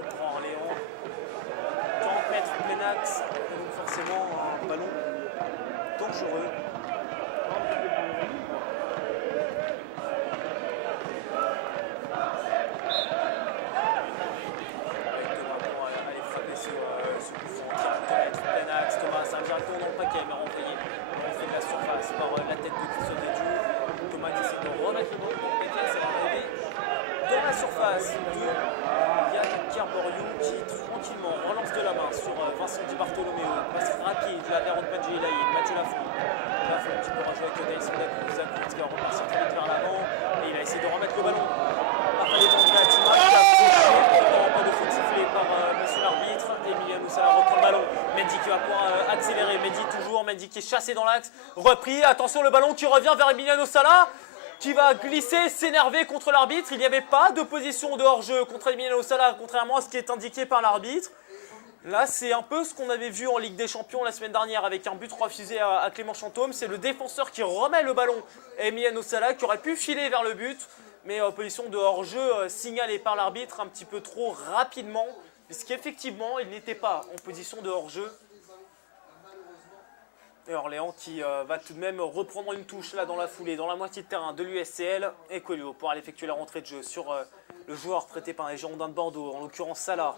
Pour Orléans. 40 mètres plein axe, donc forcément un ballon dangereux. Aller frapper ce coup franc, 40 mètres plein axe. Thomas, ça vient directement dans le paquet, mais renvoyé. On fait de la surface par la tête de Christian Dédiou. Thomas qui essaie de remettre le ballon dans le paquet, ça va arriver dans la surface de Yann Carboriou qui tranquillement relance de la main sur Vincent Di Bartolomeo. Passe rapide vers Rodbadji Elaïd, Mathieu Lafont. Lafont qui peut rejouer avec Nelson Dacruz qui va repartir très vite vers l'avant et il a essayé de remettre le ballon. Après les André Atima qui a fauché, pas de faute sifflée par monsieur l'arbitre. Emiliano Sala reprend le ballon. Mendy qui va pouvoir accélérer. Mendy toujours, Mendy qui est chassé dans l'axe. Repris, attention le ballon qui revient vers Emiliano Sala qui va glisser, s'énerver contre l'arbitre. Il n'y avait pas de position de hors-jeu contre Emiliano Sala, contrairement à ce qui est indiqué par l'arbitre. Là, c'est un peu ce qu'on avait vu en Ligue des Champions la semaine dernière avec un but refusé à Clément Chantôme. C'est le défenseur qui remet le ballon à Emiliano Sala qui aurait pu filer vers le but. Mais position de hors-jeu signalée par l'arbitre un petit peu trop rapidement. Puisqu'effectivement, il n'était pas en position de hors-jeu. Et Orléans qui va tout de même reprendre une touche là dans la foulée, dans la moitié de terrain de l'USCL. Et Colio pour aller effectuer la rentrée de jeu sur le joueur prêté par les Girondins de Bordeaux, en l'occurrence Salah.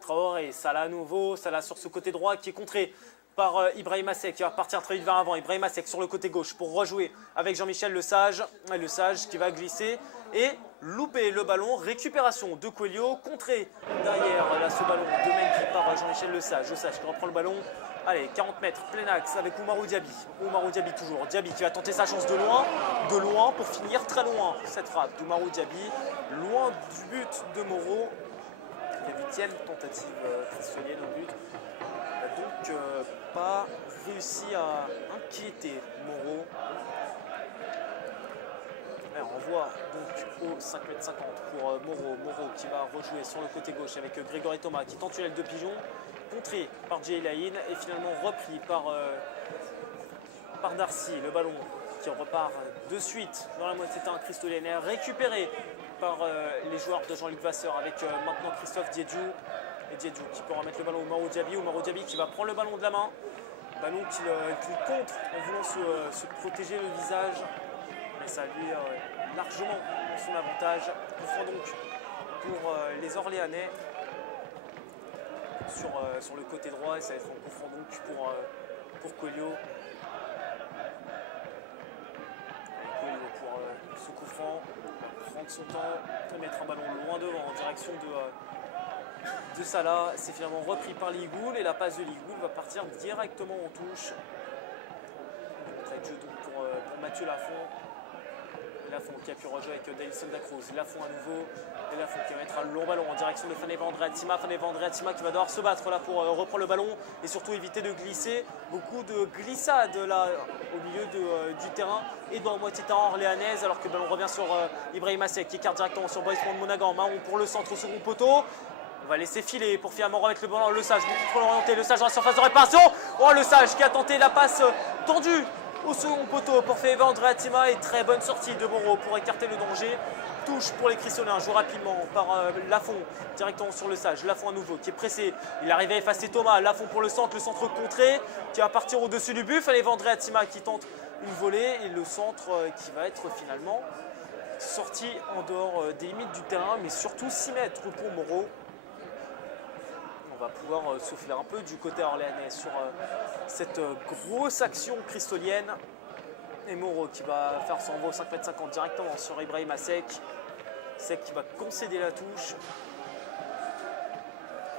Traoré, Salah à nouveau, Salah sur ce côté droit qui est contré par Ibrahim Masek qui va partir très vite vers l'avant. Ibrahim Masek sur le côté gauche pour rejouer avec Jean-Michel Lesage. Et Lesage qui va glisser et louper le ballon. Récupération de Coelho, contré derrière là, ce ballon de Mendy par Jean-Michel Lesage. Lesage qui reprend le ballon. Allez, 40 mètres, plein axe avec Oumarou Diaby. Oumarou Diaby toujours. Diaby qui va tenter sa chance de loin pour finir très loin. Cette frappe d'Oumarou Diaby, loin du but de Moreau. La 8e tentative christianienne au but. Il n'a donc pas réussi à inquiéter Moreau. Et on renvoie donc au 5,50 m pour Moreau. Moreau qui va rejouer sur le côté gauche avec Grégory Thomas qui tente une aile de pigeon. contré par Jay Lain et finalement repris par Darcy. Le ballon qui repart de suite dans la moitié terrain cristolienne, récupéré par les joueurs de Jean-Luc Vasseur avec maintenant Christophe Diédiou. Et Diédiou qui peut remettre le ballon au Mauro Diaby. Mauro Diaby qui va prendre le ballon de la main. Ballon qu'il contre en voulant se protéger le visage. Mais ça lui est largement en son avantage. Coup franc donc pour les Orléanais sur le côté droit. Et ça va être un coup franc donc pour Collio. Collio pour ce coup franc. Prendre son temps et mettre un ballon loin devant en direction de Salah. C'est finalement repris par Ligoul et la passe de Ligoul va partir directement en touche. Très de jeu donc pour Mathieu Lafont. Lafont qui a pu rejouer avec Dailson da Cruz. Lafont à nouveau. Et Lafont qui va mettre un long ballon en direction de Faneva Andreatima. Faneva Andreatima qui va devoir se battre là pour reprendre le ballon et surtout éviter de glisser. Beaucoup de glissades là au milieu du terrain et dans la moitié terrain orléanaise alors que le ballon revient sur Ibrahima Seck qui écarte directement sur Boris Monagan. Mahon pour le centre au second poteau. On va laisser filer pour finalement remettre le ballon. Le Sage, beaucoup trop orienté. Le Sage dans la surface de réparation. Oh, le Sage qui a tenté la passe tendue au second poteau pour Faneva Andreatima et très bonne sortie de Moreau pour écarter le danger. Touche pour les Cristoliens, joue rapidement par Lafont directement sur le Sage. Lafont à nouveau qui est pressé. Il arrive à effacer Thomas. Lafont pour le centre contré qui va partir au-dessus du but. Faneva Andreatima qui tente une volée et le centre qui va être finalement sorti en dehors des limites du terrain, mais surtout 6 mètres pour Moreau. On va pouvoir souffler un peu du côté orléanais sur cette grosse action cristolienne. Et Moreau qui va faire son envoi au 5,50 m directement sur Ibrahima Seck. Seck qui va concéder la touche.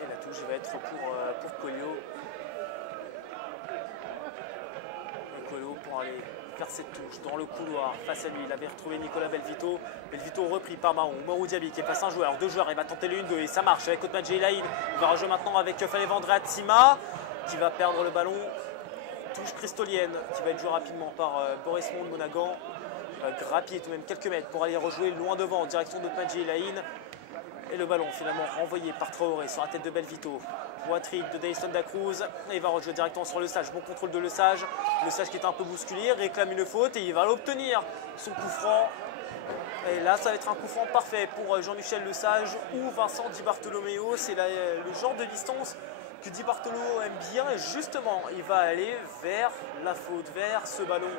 Et la touche va être pour Collio. Et Collio pour aller faire cette touche dans le couloir face à lui. Il avait retrouvé Nicolas Belvito. Belvito repris par Mahon. Mauro Diaby qui est passé un joueur, 2 joueurs. Il va tenter le 1-2 et ça marche avec Othman Jailain. Il va rejouer maintenant avec Faneva Andreatima qui va perdre le ballon. Touche cristolienne qui va être jouée rapidement par Boris Monagan. Il va grappiller tout de même quelques mètres pour aller rejouer loin devant en direction d'Othman Jailain. Et le ballon finalement renvoyé par Traoré sur la tête de Belvito. Poitrine de Dailson da Cruz. Et il va rejouer directement sur le Sage. Bon contrôle de le Sage. Le Sage qui est un peu bousculé, réclame une faute et il va l'obtenir. Son coup franc. Et là, ça va être un coup franc parfait pour Jean-Michel Le Sage ou Vincent Di Bartolomeo. C'est le genre de distance que Di Bartolo aime bien. Et justement, il va aller vers la faute, vers ce ballon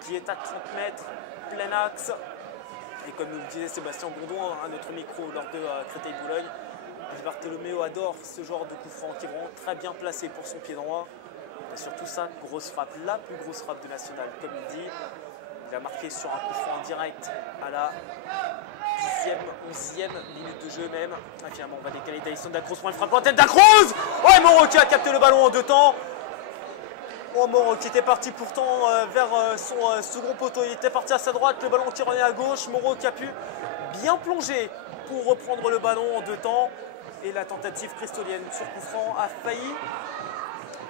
qui est à 30 mètres, plein axe. Et comme nous le disait Sébastien Gondon à notre micro lors de Créteil-Boulogne, Di Bartolomeo adore ce genre de coup franc qui est vraiment très bien placé pour son pied droit. Et surtout ça, grosse frappe, la plus grosse frappe de National, comme il dit. Il a marqué sur un coup franc direct à la 11e minute de jeu même. Et finalement, on va décaler Dailson da Cruz pour une frappe en tête. Da Cruz! Oh, et Moreau qui a capté le ballon en 2 temps. Oh, Moreau qui était parti pourtant vers son second poteau. Il était parti à sa droite, le ballon qui revenait à gauche. Moreau qui a pu bien plonger pour reprendre le ballon en 2 temps. Et la tentative cristolienne sur coup franc a failli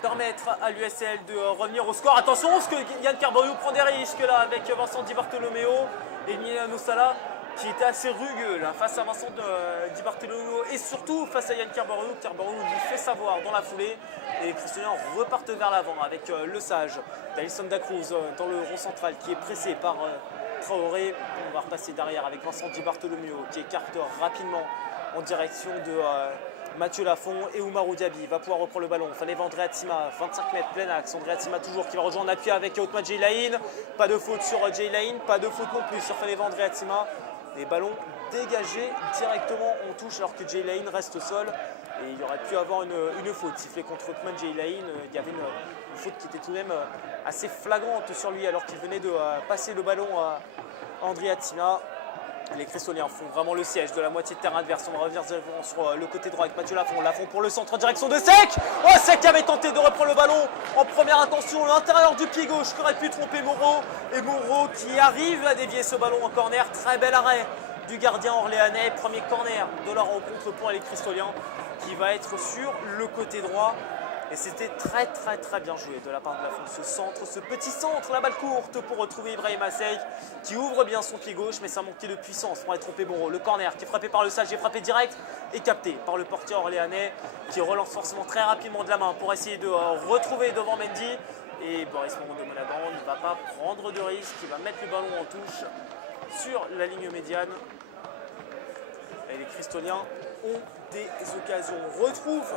permettre à l'USL de revenir au score. Attention, parce que Yann Carborio prend des risques là avec Vincent Di Bartolomeo et Emiliano Sala qui était assez rugueux là, face à Vincent Di Bartolomeo et surtout face à Yann Carborio. Carborio lui fait savoir dans la foulée et les Cristoliens repartent vers l'avant avec le Sage, Dailson da Cruz dans le rond central qui est pressé par Traoré. On va repasser derrière avec Vincent Di Bartolomeo qui écarte rapidement en direction de Mathieu Lafont et Mauro Diaby va pouvoir reprendre le ballon. Faneva Andreatima, 25 mètres, plein axe. Andreatima toujours qui va rejoindre en appui avec Othman Jailain. Pas de faute sur Jailain, pas de faute non plus sur Faneva Andreatima. Les ballons dégagés directement en touche alors que Jailain reste au sol. Et il aurait pu avoir une faute sifflée contre Othman Jailain. Il y avait une faute qui était tout de même assez flagrante sur lui alors qu'il venait de passer le ballon à Andreatima. Les Cristoliens font vraiment le siège de la moitié de terrain adverse. On va revenir sur le côté droit avec Mathieu Lafont. Lafont pour le centre en direction de Seck. Oh, Seck qui avait tenté de reprendre le ballon en première intention. L'intérieur du pied gauche qui aurait pu tromper Moreau. Et Moreau qui arrive à dévier ce ballon en corner. Très bel arrêt du gardien orléanais. Premier corner de la rencontre pour les Cristoliens qui va être sur le côté droit. Et c'était très bien joué de la part de Lafont. Ce centre, ce petit centre, la balle courte pour retrouver Ibrahim Assey qui ouvre bien son pied gauche, mais ça manquait de puissance pour aller tromper Moreau. Le corner qui est frappé par le Sage, est frappé direct et capté par le portier orléanais qui relance forcément très rapidement de la main pour essayer de retrouver devant Mendy. Et Boris Moreau de Monaghan ne va pas prendre de risque, il va mettre le ballon en touche sur la ligne médiane. Et les Cristoliens ont des occasions. On retrouve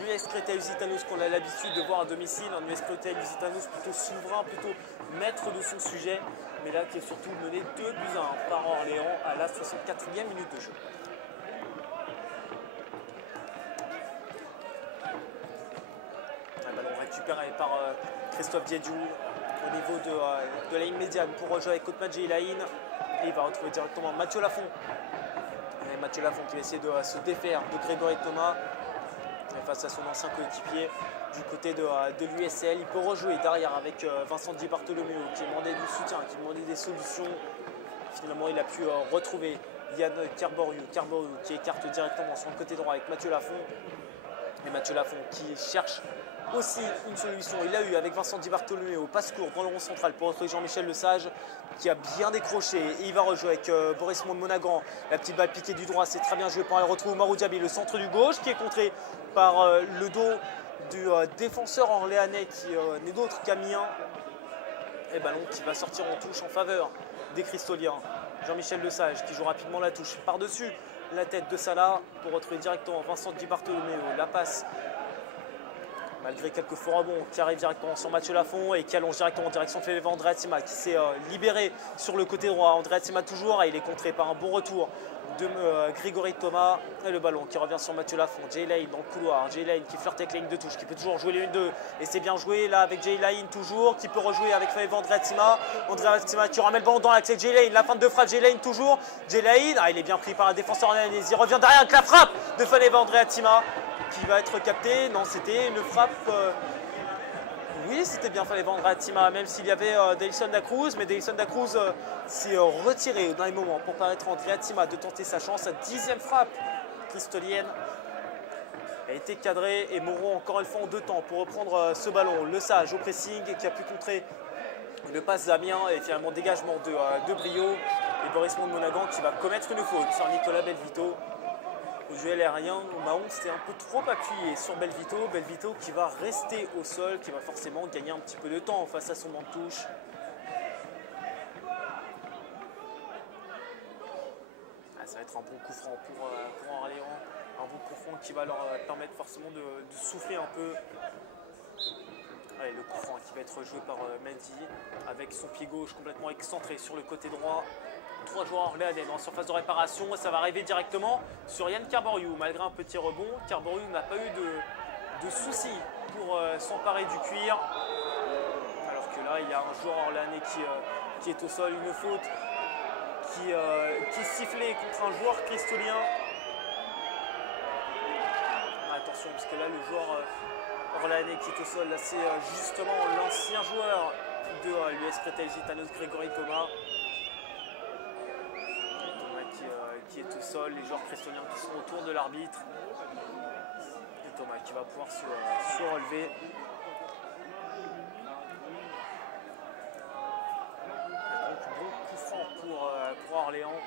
l'US Créteil-Lusitanos qu'on a l'habitude de voir à domicile, un US Créteil-Lusitanos plutôt souverain, plutôt maître de son sujet, mais là qui est surtout mené 2-1 par Orléans à la 64e minute de jeu. Un ballon récupéré par Christophe Diédiou au niveau de la ligne médiane pour rejouer avec Otman Djeilaïn, et il va retrouver directement Mathieu Lafont. Et Mathieu Lafont qui va essayer de se défaire de Grégory Thomas. Face à son ancien coéquipier du côté de l'USL. Il peut rejouer derrière avec Vincent Di Bartolomeo qui demandait du soutien, qui demandait des solutions. Finalement, il a pu retrouver Yann Carboriou qui écarte directement sur le côté droit avec Mathieu Lafont. Et Mathieu Lafont qui cherche aussi une solution. Il l'a eu avec Vincent Di Bartolomeo, passe court dans le rond central pour retrouver Jean-Michel Lesage qui a bien décroché. Et il va rejouer avec Boris Monaghan. La petite balle piquée du droit, c'est très bien joué pour aller retrouver Marou Diaby, le centre du gauche qui est contré par le dos du défenseur orléanais qui n'est d'autre qu'Amiens. Et ballon qui va sortir en touche en faveur des Cristoliens. Jean-Michel Lesage qui joue rapidement la touche par-dessus la tête de Salah pour retrouver directement Vincent Di Bartolomeo. La passe, malgré quelques faux rebonds, qui arrive directement sur Mathieu Lafont et qui allonge directement en direction de André Atsima qui s'est libéré sur le côté droit. André Atsima toujours, et il est contré par un bon retour de Grégory Thomas. Et le ballon qui revient sur Mathieu Lafont. Djeilaïn dans le couloir. Djeilaïn qui flirte avec la ligne de touche, qui peut toujours jouer les 1-2. Et c'est bien joué là avec Djeilaïn toujours, qui peut rejouer avec André Atsima. André Atsima qui remet le ballon dans l'axe avec Djeilaïn. La fin de frappe, Djeilaïn toujours. Djeilaïn, il est bien pris par un défenseur orléanais. Il revient derrière avec la frappe de André Atsima qui va être capté. Non, c'était une frappe. Oui, c'était bien fait André Atsima, même s'il y avait Deilson da Cruz, mais Deilson da Cruz s'est retiré dans les moments pour permettre à André Atsima de tenter sa chance. Sa 10e frappe cristolienne a été cadrée et Moreau encore une fois en 2 temps pour reprendre ce ballon. Le Sage au pressing qui a pu contrer une passe d'Amiens et finalement dégagement de Brio. Et Boris Monaghan qui va commettre une faute sur Nicolas Belvito. Au duel aérien, Mahon s'était un peu trop appuyé sur Belvito. Belvito qui va rester au sol, qui va forcément gagner un petit peu de temps face à son banc de touche. Ça va être un bon coup franc pour Orléans. Un bon coup franc qui va leur permettre forcément de souffler un peu. Allez, le coup franc qui va être joué par Mendy avec son pied gauche complètement excentré sur le côté droit. 3 joueurs orléanais dans la surface de réparation. Ça va arriver directement sur Yann Carboriou. Malgré un petit rebond, Carboriou n'a pas eu de soucis pour s'emparer du cuir. Alors que là, il y a un joueur orléanais qui est au sol. Une faute qui est sifflée contre un joueur cristolien. Attention, parce que là, le joueur orléanais qui est au sol, là, c'est justement l'ancien joueur de l'US Créteil-Gitanos, Grégory Thomas. Qui est au sol, les joueurs cristoliens qui sont autour de l'arbitre. Et Thomas qui va pouvoir se relever. Donc bon coup franc pour Orléans.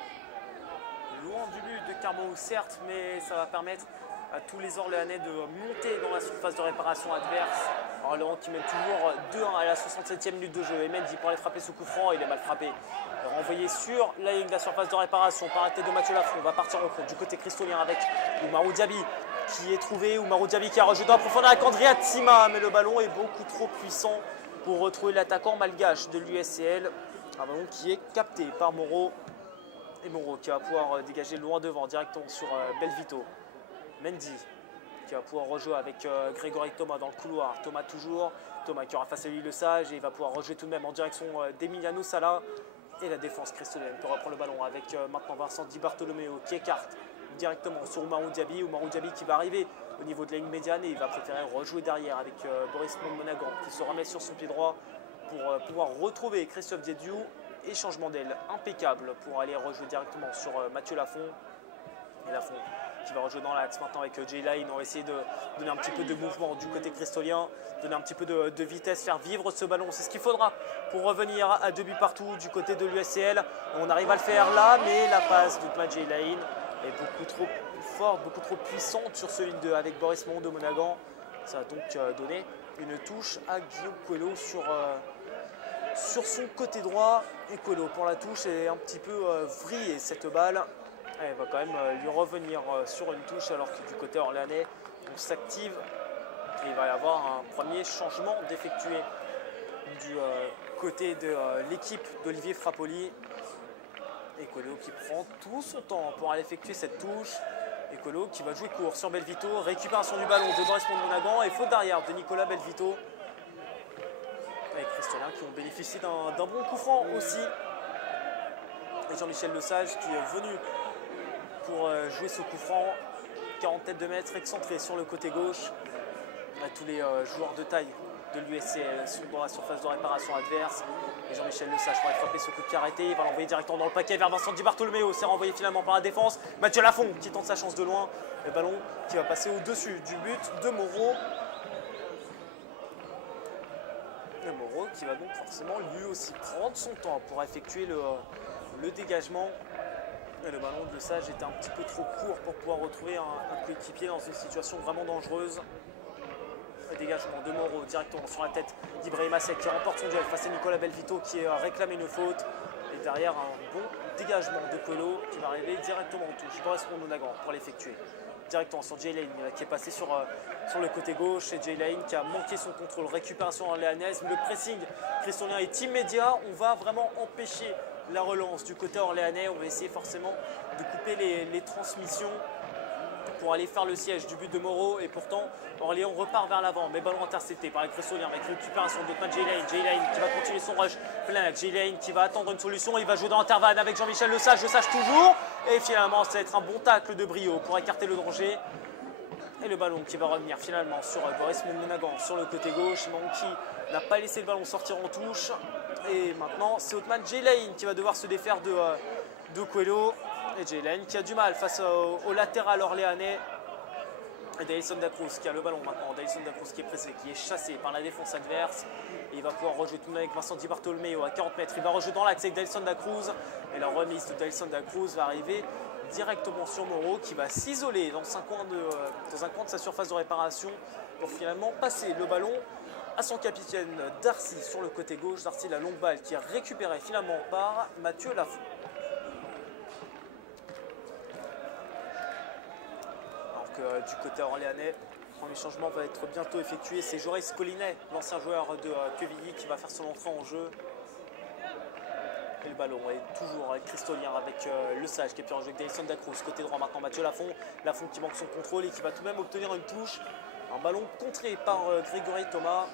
Loin du but de Carbon certes, mais ça va permettre à tous les Orléanais de monter dans la surface de réparation adverse. Orléans qui mène toujours 2-1 à la 67e minute de jeu. Et Mendy pour aller frapper ce coup franc, il est mal frappé. Renvoyé sur la ligne de la surface de réparation par la tête de Mathieu Lafont. On va partir en compte du côté cristolien avec Oumarou Diaby qui est trouvé. Oumarou Diaby qui a rejeté dans la profondeur avec André Atsima, mais le ballon est beaucoup trop puissant pour retrouver l'attaquant malgache de l'USCL. Un ballon qui est capté par Moreau. Et Moreau qui va pouvoir dégager loin devant directement sur Belvito. Mendy qui va pouvoir rejouer avec Grégory Thomas dans le couloir. Thomas toujours. Thomas qui aura face à lui Lesage et il va pouvoir rejouer tout de même en direction d'Emiliano Sala. Et la défense cristolienne peut reprendre le ballon avec maintenant Vincent Di Bartolomeo qui écarte directement sur Oumarou Diaby. Oumarou Diaby qui va arriver au niveau de la ligne médiane et il va préférer rejouer derrière avec Boris Monaghan qui se remet sur son pied droit pour pouvoir retrouver Christophe Diédiou. Et changement d'aile impeccable pour aller rejouer directement sur Mathieu Lafont. Et Lafont qui va rejouer dans l'axe maintenant avec J-Line. On va essayer de donner un petit peu de mouvement du côté cristolien, donner un petit peu de vitesse, faire vivre ce ballon. C'est ce qu'il faudra pour revenir à 2 buts partout du côté de l'USCL. On arrive à le faire là, mais la passe de J-Line est beaucoup trop forte, beaucoup trop puissante sur ce ligne 2 avec Boris Mon de Monaghan. Ça va donc donner une touche à Guillaume Coelho sur son côté droit. Et Coelho pour la touche est un petit peu vrillé cette balle. Elle va quand même lui revenir sur une touche alors que du côté orléanais on s'active. Et il va y avoir un premier changement d'effectué du côté de l'équipe d'Olivier Frappoli. Et Coelho qui prend tout son temps pour aller effectuer cette touche. Et Coelho qui va jouer court sur Belvito, récupération du ballon de Boris Monaghan et faute d'arrière de Nicolas Belvito. Avec Cristolien qui ont bénéficié d'un bon coup franc aussi. Et Jean-Michel Lesage qui est venu pour jouer ce coup franc. 40 têtes de mètre excentré sur le côté gauche. Tous les joueurs de taille de l'USCL sont dans la surface de réparation adverse. Et Jean-Michel Lesage va frapper ce coup de pied arrêté. Il va l'envoyer directement dans le paquet vers Vincent Di Bartolomeo. C'est renvoyé finalement par la défense. Mathieu Lafont qui tente sa chance de loin. Le ballon qui va passer au-dessus du but de Moreau. Et Moreau qui va donc forcément lui aussi prendre son temps pour effectuer le dégagement. Et le ballon de Lesage était un petit peu trop court pour pouvoir retrouver un coéquipier dans une situation vraiment dangereuse. Le dégagement de Moreau directement sur la tête d'Ibrahim Assek qui remporte son duel face à Nicolas Belvito qui a réclamé une faute. Et derrière un bon dégagement de Coelho qui va arriver directement en touche. Boris Monaghan pour l'effectuer. Directement sur J-Lane qui est passé sur le côté gauche. Et J-Lane qui a manqué son contrôle. Récupération orléanaise. Mais le pressing cristolien est immédiat. On va vraiment empêcher la relance du côté orléanais. On va essayer forcément de couper les transmissions pour aller faire le siège du but de Moreau. Et pourtant, Orléans repart vers l'avant. Mais ballon intercepté par les cristoliens avec récupération de J-Lane. J-Lane qui va continuer son rush plein. J-Lane qui va attendre une solution. Il va jouer dans l'intervalle avec Jean-Michel Lesage. Lesage toujours. Et finalement, ça va être un bon tacle de Brio pour écarter le danger. Et le ballon qui va revenir finalement sur Boris Monaghan sur le côté gauche. Manki n'a pas laissé le ballon sortir en touche. Et maintenant, c'est Othman J-Lane qui va devoir se défaire de Coelho. Et J-Lane qui a du mal face au latéral orléanais. Et Dailson Dacruz qui a le ballon maintenant. Dailson Dacruz qui est pressé, qui est chassé par la défense adverse. Et il va pouvoir rejouer tout le monde avec Vincent Di Bartolomeo à 40 mètres. Il va rejouer dans l'axe avec Dailson Dacruz. Et la remise de Dailson Dacruz va arriver directement sur Moreau qui va s'isoler dans un coin de sa surface de réparation pour finalement passer le ballon à son capitaine Darcy sur le côté gauche. Darcy, la longue balle qui est récupérée finalement par Mathieu Lafont. Alors que du côté orléanais, le premier changement va être bientôt effectué. C'est Joris Collinet, l'ancien joueur de Quevilly, qui va faire son entrée en jeu. Et le ballon est toujours avec cristolien avec Lesage qui est plus en jeu avec Dailson Dacruz. Côté droit maintenant Mathieu Lafont. Lafont qui manque son contrôle et qui va tout de même obtenir une touche. Un ballon contré par Grégory Thomas.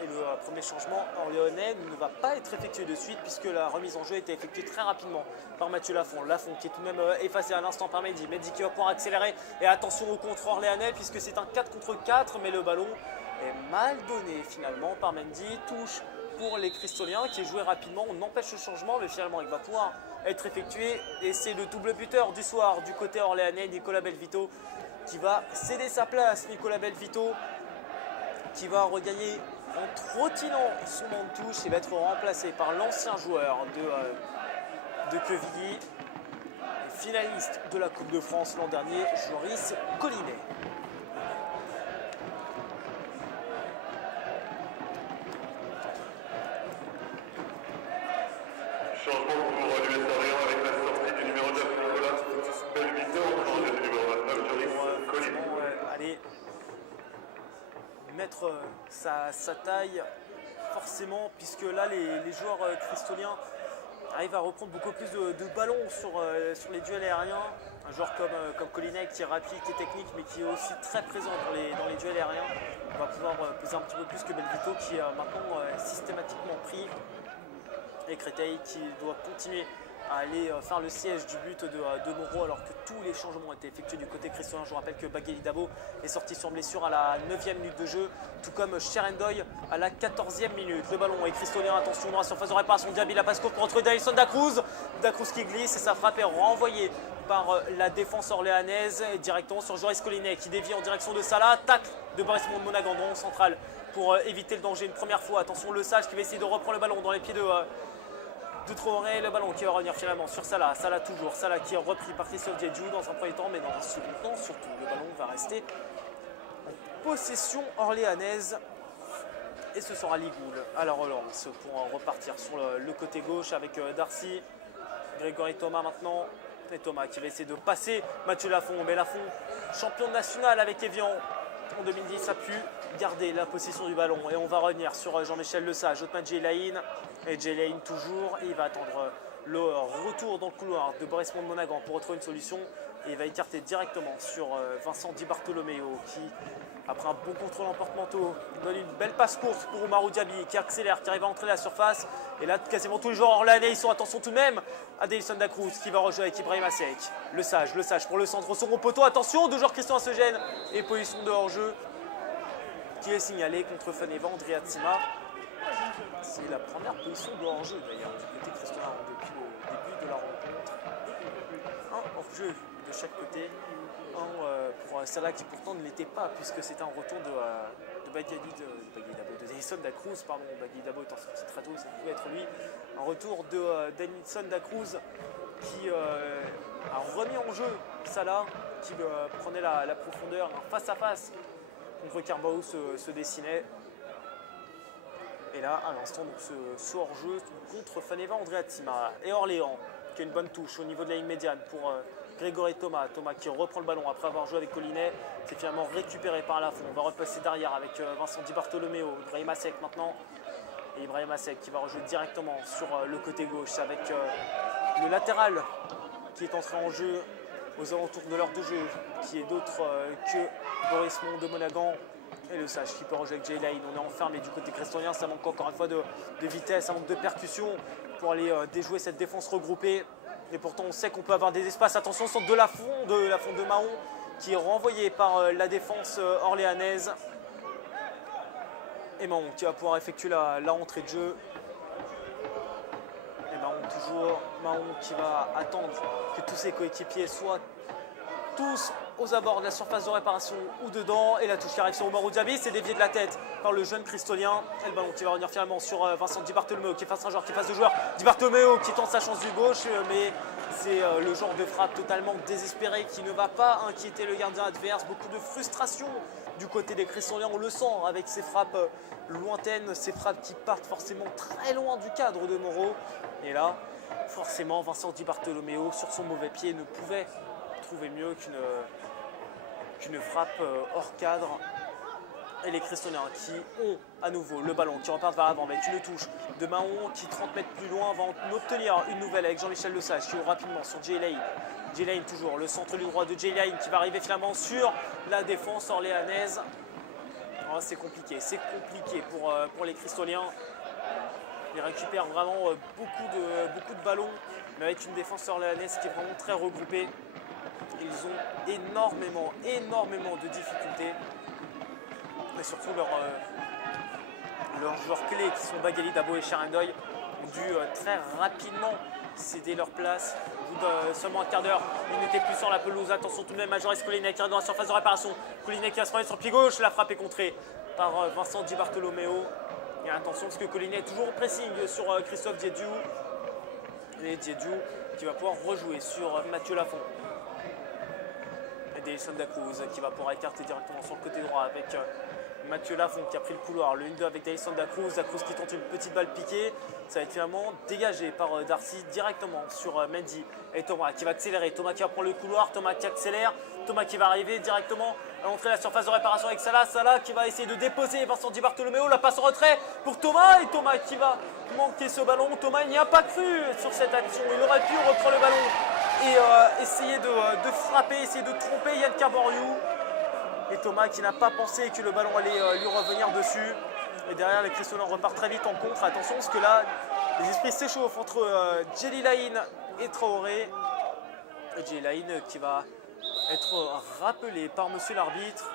Et le premier changement orléanais ne va pas être effectué de suite puisque la remise en jeu a été effectuée très rapidement par Mathieu Lafont. Lafont qui est tout de même effacé à l'instant par Mehdi. Mehdi qui va pouvoir accélérer. Et attention au contre orléanais puisque c'est un 4 contre 4. Mais le ballon est mal donné finalement par Mendy. Touche pour les cristoliens qui est joué rapidement. On empêche le changement mais finalement il va pouvoir être effectué. Et c'est le double buteur du soir du côté orléanais, Nicolas Belvito, qui va céder sa place. Nicolas Belvito qui va regagner en trottinant son banc de touche. Il va être remplacé par l'ancien joueur de Quevilly, finaliste de la Coupe de France l'an dernier, Joris Collinet. Changement pour l'US Orléans avec la sortie du numéro 9 Nicolas Belvito, changé du numéro 29 Joris Collinet. Allez mettre sa taille forcément puisque là les joueurs cristoliens arrivent à reprendre beaucoup plus de ballons sur les duels aériens. Un joueur comme Collinet qui est rapide, qui est technique mais qui est aussi très présent dans les duels aériens va pouvoir peser un petit peu plus que Belvito qui est maintenant systématiquement pris. Et Créteil qui doit continuer à aller faire le siège du but de Moro alors que tous les changements ont été effectués du côté cristolien. Je vous rappelle que Bagueli Dabo est sorti sur blessure à la 9e minute de jeu, tout comme Cherendoy à la 14e minute. Le ballon est cristolien, attention dans la surface de réparation, Diaby la passe courte pour retrouver Davison da Cruz. Da Cruz qui glisse et sa frappe est renvoyée par la défense orléanaise directement sur Joris Collinet qui dévie en direction de Salah. Tacle de Boris Monaghan dans le central pour éviter le danger une première fois. Attention Le Sage qui va essayer de reprendre le ballon dans les pieds de Traoré, le ballon qui va revenir finalement sur Salah. Salah toujours, Salah qui est repris par Christophe Diédhiou dans un premier temps, mais dans un second temps surtout. Le ballon va rester en possession orléanaise et ce sera Ligoul à la relance pour repartir sur le côté gauche avec Darcy, Grégory Thomas maintenant. Et Thomas qui va essayer de passer Mathieu Lafont, mais Lafont, champion national avec Evian en 2010, a pu garder la possession du ballon. Et on va revenir sur Jean-Michel Lesage, Othman Djelaïne, et Djelaïne toujours. Et il va attendre le retour dans le couloir de Boris Monaghan pour retrouver une solution. Et il va écarter directement sur Vincent Di Bartolomeo qui, après un bon contrôle en porte-manteau, donne une belle passe courte pour Oumarou Diaby qui accélère, qui arrive à entrer à la surface. Et là, quasiment tous les joueurs orléanais, ils sont attention tout de même à Davison da Cruz qui va rejouer avec Ibrahim Assek. Le Sage pour le centre au second poteau. Attention, deux joueurs Christian se gêne et position de hors-jeu qui est signalée contre Faneva Andriatsima. C'est la première position de hors-jeu d'ailleurs du côté Christian depuis le début de la rencontre. Un hors-jeu de chaque côté, pour Salah qui pourtant ne l'était pas puisque c'était un retour de Davison da Cruz, Bagueli Dabo étant sorti très tôt, ça pouvait être lui. Un retour de Davison da Cruz qui a remis en jeu Salah, qui prenait la profondeur, un face-à-face contre Carbaou se dessinait. Et là, à l'instant, ce hors-jeu contre Faneva Andriatsima et Orléans, qui a une bonne touche au niveau de la ligne médiane pour Grégory Thomas. Thomas qui reprend le ballon après avoir joué avec Collinet. C'est finalement récupéré par Lafont. On va repasser derrière avec Vincent Di Bartolomeo. Ibrahim Assek maintenant. Et Ibrahim Assek qui va rejouer directement sur le côté gauche avec le latéral qui est entré en jeu aux alentours de l'heure de jeu, qui est d'autre que Boris Monaghan. Et Le Sage qui peut rejouer avec Djelaïne. On est enfermé du côté crestolien. Ça manque encore une fois de vitesse, ça manque de percussion pour aller déjouer cette défense regroupée. Et pourtant, on sait qu'on peut avoir des espaces. Attention, centre de Lafont de Mahon qui est renvoyé par la défense orléanaise. Et Mahon qui va pouvoir effectuer la entrée de jeu. Et Mahon qui va attendre que tous ses coéquipiers soient tous aux abords de la surface de réparation ou dedans. Et la touche qui arrive sur Oumarou Diaby, c'est dévié de la tête par le jeune cristolien. Et le ballon qui va revenir finalement sur Vincent Di Bartolomeo qui est face à un joueur qui est face de joueur. Di Bartolomeo qui tente sa chance du gauche, mais c'est le genre de frappe totalement désespéré qui ne va pas inquiéter le gardien adverse. Beaucoup de frustration du côté des cristoliens, on le sent avec ces frappes lointaines, ces frappes qui partent forcément très loin du cadre de Moro. Et là, forcément, Vincent Di Bartolomeo sur son mauvais pied ne pouvait trouver mieux qu'une frappe hors cadre. Et les cristoliens qui ont à nouveau le ballon, qui repartent vers l'avant avec une touche de Mahon qui 30 mètres plus loin va en obtenir une nouvelle avec Jean-Michel Lesage qui ouvre rapidement sur Djelaïne. Djelaïne toujours, le centre du droit de Djelaïne qui va arriver finalement sur la défense orléanaise. Oh, c'est compliqué pour les cristoliens. Ils récupèrent vraiment beaucoup de ballons, mais avec une défense orléanaise qui est vraiment très regroupée. Ils ont énormément de difficultés. Mais surtout leurs joueurs clés qui sont Bagueli Dabo et Cherendoy ont dû très rapidement céder leur place. Au bout de seulement un quart d'heure, ils n'étaient plus sur la pelouse. Attention tout de même à Joris Collinet qui arrive dans la surface de réparation. Collinet qui va se remettre sur le pied gauche. La frappe est contrée par Vincent Di Bartolomeo. Et attention parce que Collinet est toujours au pressing sur Christophe Diédhiou. Et Diédhiou qui va pouvoir rejouer sur Mathieu Lafont. Et Davison da Cruz qui va pouvoir écarter directement sur le côté droit avec Mathieu Lafont qui a pris le couloir, le 1-2 avec Davison da Cruz qui tente une petite balle piquée. Ça va être finalement dégagé par Darcy directement sur Mendy et Thomas qui va accélérer. Thomas qui va prendre le couloir, Thomas qui accélère, Thomas qui va arriver directement à l'entrée de la surface de réparation avec Salah. Salah qui va essayer de déposer Vincent Di Bartolomeo, la passe en retrait pour Thomas et Thomas qui va manquer ce ballon. Thomas n'y a pas cru sur cette action, il aurait pu reprendre le ballon et essayer de frapper, essayer de tromper Yann Carboriou. Et Thomas qui n'a pas pensé que le ballon allait lui revenir dessus. Et derrière, les cristolins repartent très vite en contre. Attention, parce que là, Les esprits s'échauffent entre Djelilaïne et Traoré. Djelilaïne qui va être rappelé par monsieur l'arbitre.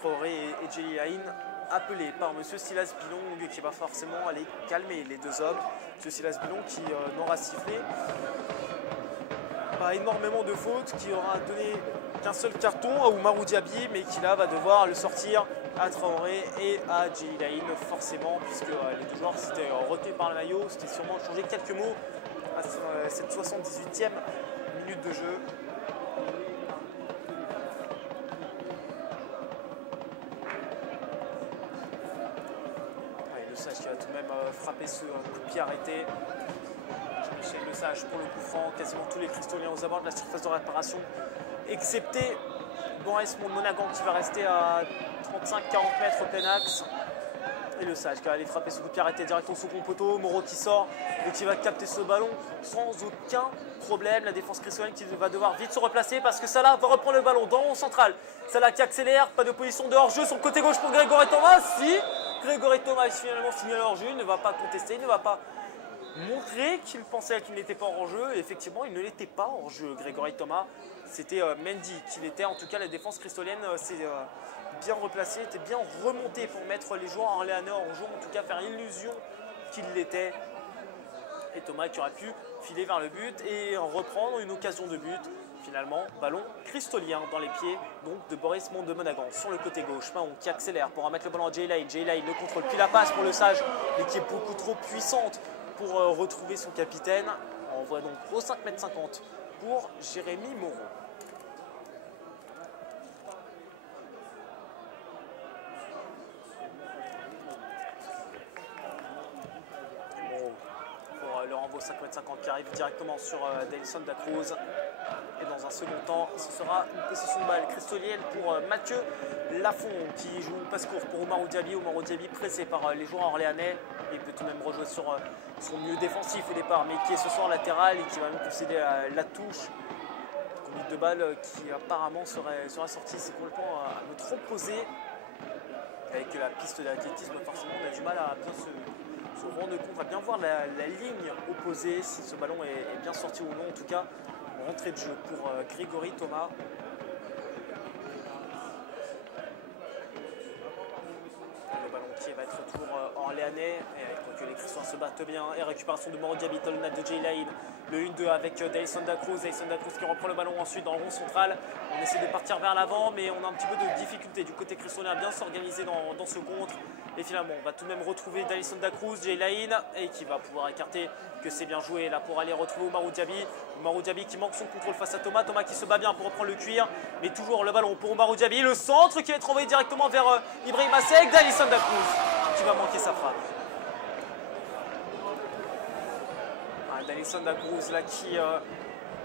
Traoré et Djelilaïne appelés par monsieur Silas Bilong qui va forcément aller calmer les deux hommes. Monsieur Silas Bilong qui n'aura sifflé pas énormément de fautes, qui aura donné qu'un seul carton à Oumarou Diaby, mais qui là va devoir le sortir à Traoré et à Djelilaïne forcément, puisque les deux joueurs s'étaient retenus par le maillot. C'était sûrement changer quelques mots à cette 78e minute de jeu. Le Sage qui va tout de même frapper ce coup de pied arrêté. Michel Le Sage pour le coup franc, quasiment tous les Cristoliens aux abords de la surface de réparation, excepté Boris Monagan qui va rester à 35-40 mètres au plein axe. Et Le Sage qui va aller frapper ce coup de pied arrêté direct au second poteau. Moreau qui sort et qui va capter ce ballon sans aucun problème. La défense cristolienne qui va devoir vite se replacer parce que Salah va reprendre le ballon dans le rond central. Salah qui accélère, pas de position de hors-jeu sur le côté gauche pour Grégory Thomas. Si Grégory Thomas finalement signale hors-jeu, il ne va pas contester, il ne va pas montrer qu'il pensait qu'il n'était pas hors jeu. Et effectivement, il ne l'était pas hors jeu, Grégory Thomas. C'était Mendy qui l'était. En tout cas, la défense cristolienne s'est bien replacée, était bien remontée pour mettre les joueurs orléanais hors jeu, en tout cas faire illusion qu'il l'était. Et Thomas qui aurait pu filer vers le but et reprendre une occasion de but. Finalement, ballon cristolien dans les pieds donc de Boris Monagan sur le côté gauche. Mahon qui accélère pour remettre le ballon à Djelilaïne. Djelilaïne le contrôle, puis la passe pour Le Sage, mais qui est beaucoup trop puissante pour retrouver son capitaine. On voit donc au 5,50 m pour Jérémy Moreau. Pour le renvoi au 5,50 m qui arrive directement sur Dailson da Cruz. Et dans un second temps, ce sera une possession de balle cristolienne pour Mathieu Lafont qui joue une passe courte pour Oumarou Diaby. Oumarou Diaby pressé par les joueurs orléanais. Il peut tout de même rejouer sur son milieu défensif au départ, mais qui est ce soir latéral et qui va même concéder la touche. Conduite de balle qui apparemment serait sortie. C'est complètement à notre opposé. Avec la piste de l'athlétisme, forcément, on a du mal à bien se rendre compte, à bien voir la ligne opposée, si ce ballon est bien sorti ou non. En tout cas, rentrée de jeu pour Grégory Thomas. Le ballon qui va être toujours orléanais, et que les Cristoliens se battent bien. Et récupération de Moreau Diaby, dans le net de Djelilaïne. Le 1-2 avec Dailson da Cruz. Dailson da Cruz qui reprend le ballon ensuite dans le rond central. On essaie de partir vers l'avant, mais on a un petit peu de difficulté du côté cristolien à bien s'organiser dans ce contre. Et finalement, on va tout de même retrouver Dailson da Cruz, Djelilaïne, et qui va pouvoir écarter, que c'est bien joué là pour aller retrouver Oumarou Diaby. Oumarou Diaby qui manque son contrôle face à Thomas. Thomas qui se bat bien pour reprendre le cuir, mais toujours le ballon pour Oumarou Diaby. Le centre qui va être envoyé directement vers Ibrahim Assek. Dailson da Cruz qui va manquer sa frappe. Dailson da Cruz là qui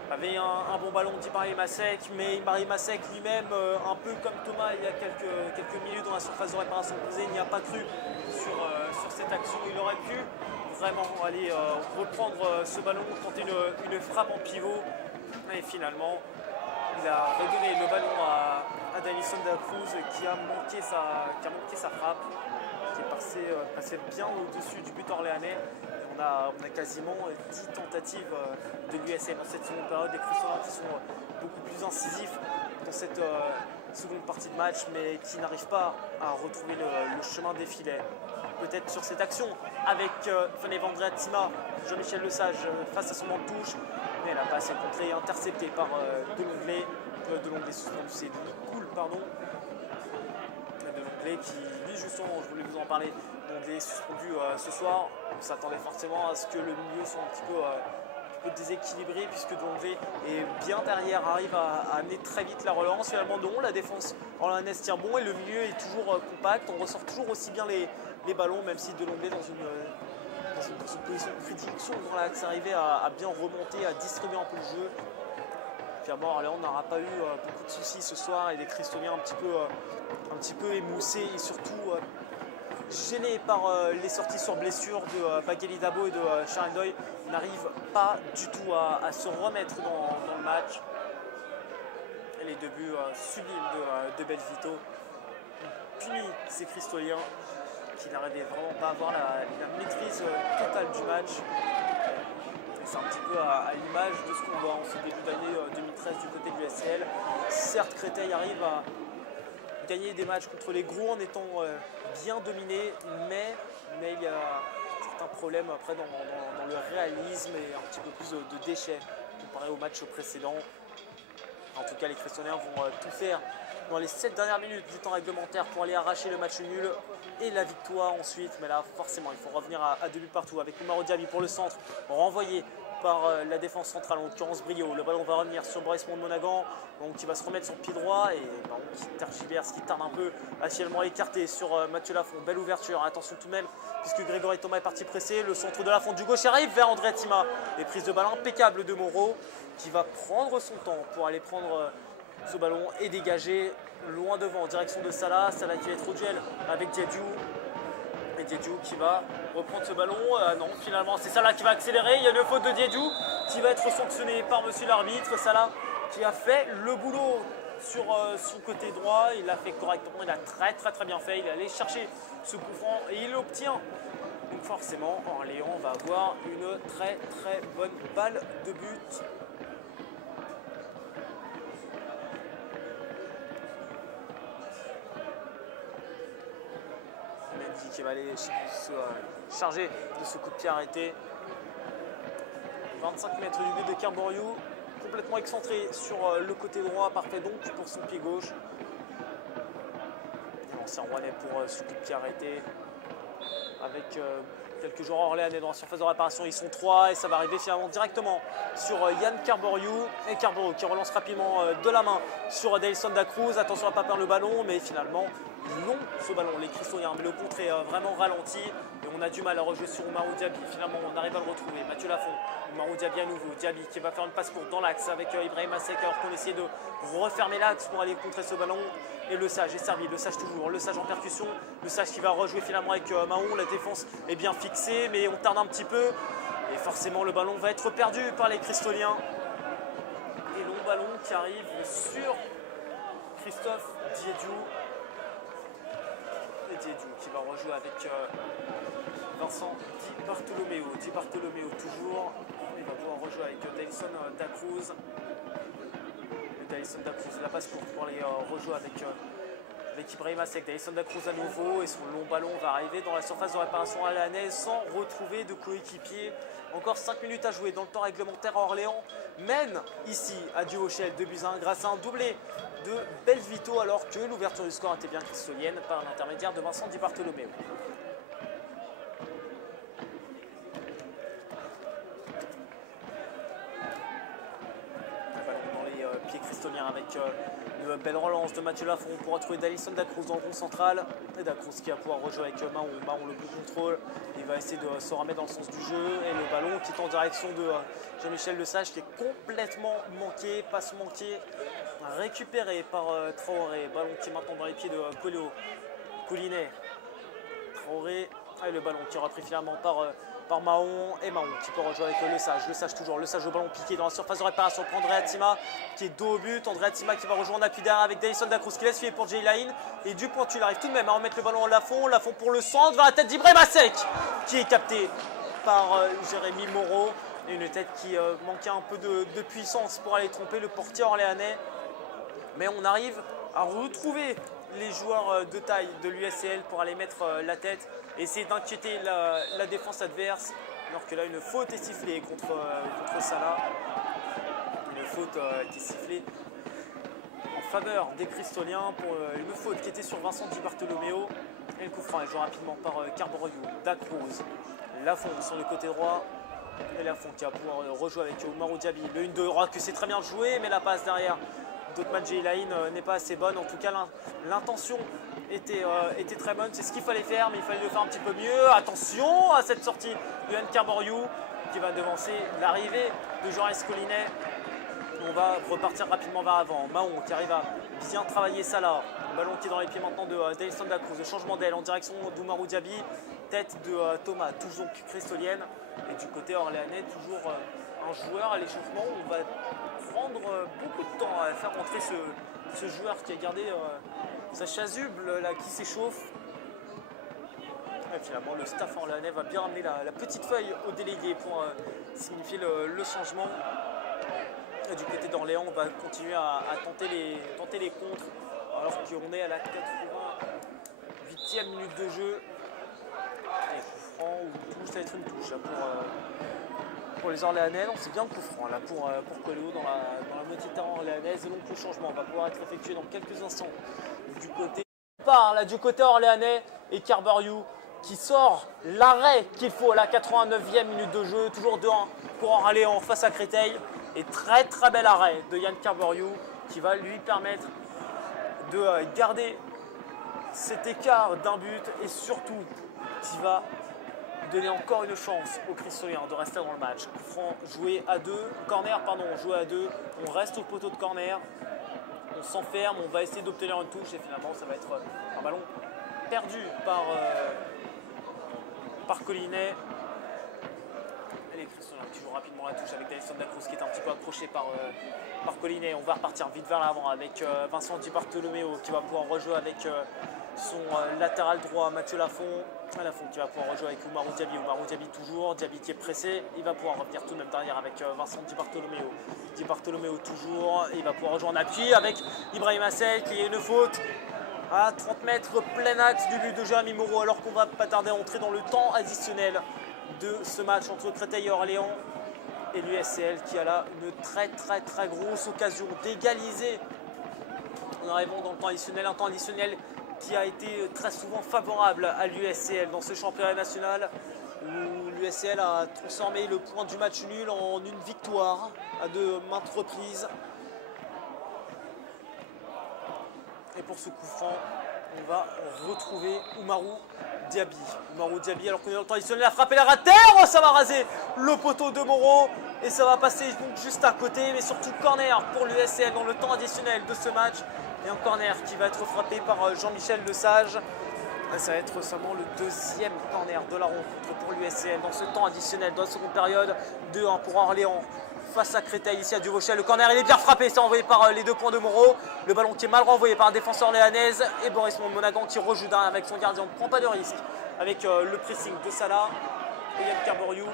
avait un bon ballon d'Ibrahim Assek, mais Ibrahim Assek lui-même, un peu comme Thomas il y a quelques minutes dans la surface de réparation posée, il n'y a pas cru sur cette action. Il aurait pu vraiment aller reprendre ce ballon, tenter une frappe en pivot, et finalement il a redonné le ballon à Dailson da Cruz qui a manqué sa frappe, qui est passé bien au-dessus du but orléanais. On a quasiment 10 tentatives de l'USM dans cette seconde période. Les Cristoliens qui sont beaucoup plus incisifs dans cette seconde partie de match, mais qui n'arrivent pas à retrouver le chemin des filets. Peut-être sur cette action avec Fanny Tima, Jean-Michel Le Sage face à son banc de touche, mais la passe est contrée et interceptée par Delonglé suspendu, c'est cool, pardon. Delonglé qui, lui justement, je voulais vous en parler, Delonglé suspendu ce soir. On s'attendait forcément à ce que le milieu soit un petit peu déséquilibré, puisque Delonglé est bien derrière, arrive à amener très vite la relance. Finalement non, la défense orléanaise tient bon et le milieu est toujours compact. On ressort toujours aussi bien les ballons, même si Delonglé dans une position de prédilection dans l'axe arrivait à bien remonter, à distribuer un peu le jeu. Finalement, Orléans n'aura pas eu beaucoup de soucis ce soir et les Cristoliens un petit peu émoussés et surtout gênés par les sorties sur blessure de Bagheli Dabo et de Charendoy, n'arrivent pas du tout à se remettre dans le match. Et les deux buts sublimes de Belvito punissent ces Cristoliens qui n'arrivaient vraiment pas à avoir la maîtrise match. C'est un petit peu à l'image de ce qu'on voit en ce début d'année 2013 du côté de l'USL. Certes, Créteil arrive à gagner des matchs contre les gros en étant bien dominé, mais il y a certains problèmes après dans le réalisme et un petit peu plus de déchets comparé au match précédent. En tout cas, les Cristoniens vont tout faire dans les 7 dernières minutes du temps réglementaire pour aller arracher le match nul et la victoire ensuite. Mais là, forcément, il faut revenir à 2 buts partout avec Oumaro Diaby pour le centre, renvoyé par la défense centrale, en l'occurrence Brio. Le ballon va revenir sur Boris Monmonagan, qui va se remettre sur pied droit et qui tergiverse, qui tarde un peu à finalement écarter sur Mathieu Lafont. Belle ouverture, attention tout de même, puisque Grégory Thomas est parti presser. Le centre de Lafont du gauche arrive vers André Tima. Et prise de balle impeccable de Moreau, qui va prendre son temps pour aller prendre ce ballon et dégager loin devant en direction de Salah. Salah qui va être au duel avec Diadiou. Et Diadiou qui va reprendre ce ballon. Non, finalement, c'est Salah qui va accélérer. Il y a une faute de Diadiou qui va être sanctionnée par monsieur l'arbitre. Salah qui a fait le boulot sur son côté droit. Il l'a fait correctement. Il a très bien fait. Il est allé chercher ce coup franc et il l'obtient. Donc forcément, Orléans va avoir une très bonne balle de but. Qui va aller se charger de ce coup de pied arrêté. 25 mètres du but de Carboriou, complètement excentré sur le côté droit, parfait donc pour son pied gauche. L'ancien Rouennais pour ce coup de pied arrêté avec quelques joueurs orléanais dans la surface de réparation. Ils sont 3 et ça va arriver finalement directement sur Yann Carboriou. Et Carboriou qui relance rapidement de la main sur Dailson da Cruz. Attention à ne pas perdre le ballon, mais finalement ils l'ont ce ballon, les Cristoniens. Mais le contre est vraiment ralenti et on a du mal à rejouer sur Oumaro Diaby. Finalement on arrive à le retrouver. Mathieu Lafont, Oumaro Diaby à nouveau. Diaby qui va faire une passe courte dans l'axe avec Ibrahim Assek alors qu'on essayait de refermer l'axe pour aller contrer ce ballon. Et Le Sage est servi, Le Sage toujours, Le Sage en percussion, Le Sage qui va rejouer finalement avec Mahon. La défense est bien fixée mais on tarde un petit peu et forcément le ballon va être perdu par les Cristoniens. Et long ballon qui arrive sur Christophe Diédiou. Et Diédiou qui va rejouer avec Vincent Di Bartolomeo. Di Bartolomeo toujours, il va pouvoir rejouer avec Dailson da Cruz. Dailson da Cruz, la passe courte pour aller rejouer avec Ibrahim Assek. Dailson da Cruz à nouveau et son long ballon va arriver dans la surface de réparation orléanaise sans retrouver de coéquipier. Encore 5 minutes à jouer dans le temps réglementaire. Orléans mène ici à Duauchel 2-1 grâce à un doublé de Belvito alors que l'ouverture du score était bien cristolienne par l'intermédiaire de Vincent Di Bartolomeo. Pied cristolien avec une belle relance de Mathieu Lafont pour retrouver Dailson da Cruz dans le rond central. Et da Cruz qui va pouvoir rejouer avec Mahon. Mahon le bon contrôle. Il va essayer de se remettre dans le sens du jeu. Et le ballon qui est en direction de Jean-Michel Lesage qui est complètement manqué. Passe manquée récupéré par Traoré. Ballon qui est maintenant dans les pieds de Coulinet. Traoré. Et le ballon qui est repris finalement par Mahon et Mahon qui peut rejouer avec Le Sage toujours, Le Sage au ballon piqué dans la surface de réparation pour André Tima qui est dos au but, André Tima qui va rejoindre en appui derrière avec Dailson da Cruz qui laisse filer pour Jay Line et du pointu il arrive tout de même à remettre le ballon à Lafont pour le centre vers la tête d'Ibrahim Assek qui est capté par Jérémy Moreau et une tête qui manquait un peu de puissance pour aller tromper le portier orléanais, mais on arrive à retrouver les joueurs de taille de l'USL pour aller mettre la tête et essayer d'inquiéter la défense adverse, alors que là une faute est sifflée contre Salah. Une faute qui est sifflée en faveur des Cristoliens pour une faute qui était sur Vincent Di Bartolomeo. Et le coup franc est joué rapidement par Carboriou, da Cruz, Lafont sur le côté droit. Et Lafont qui va pouvoir rejouer avec Oumaro Diaby. Le 1-2 que c'est très bien joué, mais la passe derrière d'Otman Jeilain n'est pas assez bonne. En tout cas, l'intention était très bonne. C'est ce qu'il fallait faire, mais il fallait le faire un petit peu mieux. Attention à cette sortie de Yann Carboriou qui va devancer l'arrivée de Joris Coulinet. On va repartir rapidement vers avant. Mahon qui arrive à bien travailler Salah. Le ballon qui est dans les pieds maintenant de Dailson da Cruz. Le changement d'aile en direction d'Oumaro Diaby. Tête de Thomas, toujours cristolienne. Et du côté orléanais, toujours un joueur à l'échauffement. On va prendre beaucoup de temps à faire rentrer ce joueur qui a gardé sa chasuble là, qui s'échauffe. Et finalement le staff orléanais va bien ramener la petite feuille aux délégués pour signifier le changement. Et du côté d'Orléans, on va continuer à tenter les contres alors qu'on est à la 88e minute de jeu. Et coup franc ou touche, ça va être une touche là, pour les Orléanais. Non, c'est bien le coup franc là pour Coelho dans la moitié de terrain orléanaise. Et donc le changement va pouvoir être effectué dans quelques instants du côté orléanais, et Carbariou qui sort l'arrêt qu'il faut à la 89e minute de jeu, toujours 2-1 pour Orléans face à Créteil. Et très très bel arrêt de Yann Carbariou qui va lui permettre de garder cet écart d'un but et surtout qui va donner encore une chance aux Cristoliens de rester dans le match. Franc joué à 2, corner pardon, joué à 2, on reste au poteau de corner, on s'enferme, on va essayer d'obtenir une touche et finalement ça va être un ballon perdu par Collinet. Les Cristoliens qui jouent rapidement la touche avec Dailson Dacruz qui est un petit peu accroché par Collinet. On va repartir vite vers l'avant avec Vincent Di Bartolomeo qui va pouvoir rejouer avec son latéral droit Mathieu Lafont. Lafont qui va pouvoir rejouer avec Oumarou Diaby. Oumarou Diaby toujours. Diaby qui est pressé. Il va pouvoir revenir tout de même derrière avec Vincent Di Bartolomeo. Di Bartolomeo toujours. Il va pouvoir rejoindre en appui avec Ibrahim Assel qui est une faute à 30 mètres plein axe du but de Jérémy Moreau alors qu'on va pas tarder à entrer dans le temps additionnel de ce match entre Créteil et Orléans. Et l'USCL qui a là une très très très grosse occasion d'égaliser en arrivant dans le temps additionnel. Un temps additionnel qui a été très souvent favorable à l'USCL dans ce championnat national où l'USCL a transformé le point du match nul en une victoire à de maintes reprises. Et pour ce coup franc, on va retrouver Oumarou Diaby. Oumarou Diaby, alors qu'on est dans le temps additionnel, a frappé la rater, oh, ça va raser le poteau de Moreau et ça va passer donc juste à côté, mais surtout corner pour l'USCL dans le temps additionnel de ce match. Et un corner qui va être frappé par Jean-Michel Lesage. Ça va être seulement le deuxième corner de la rencontre pour l'USCL dans ce temps additionnel, dans la seconde période. 2-1 pour Orléans face à Créteil ici à Duvauchel. Le corner il est bien frappé, c'est envoyé par les 2 points de Moreau. Le ballon qui est mal renvoyé par un défenseur orléanaise. Et Boris Monaghan qui rejoue d'un avec son gardien. On ne prend pas de risque avec le pressing de Salah. Et Yann Carbariou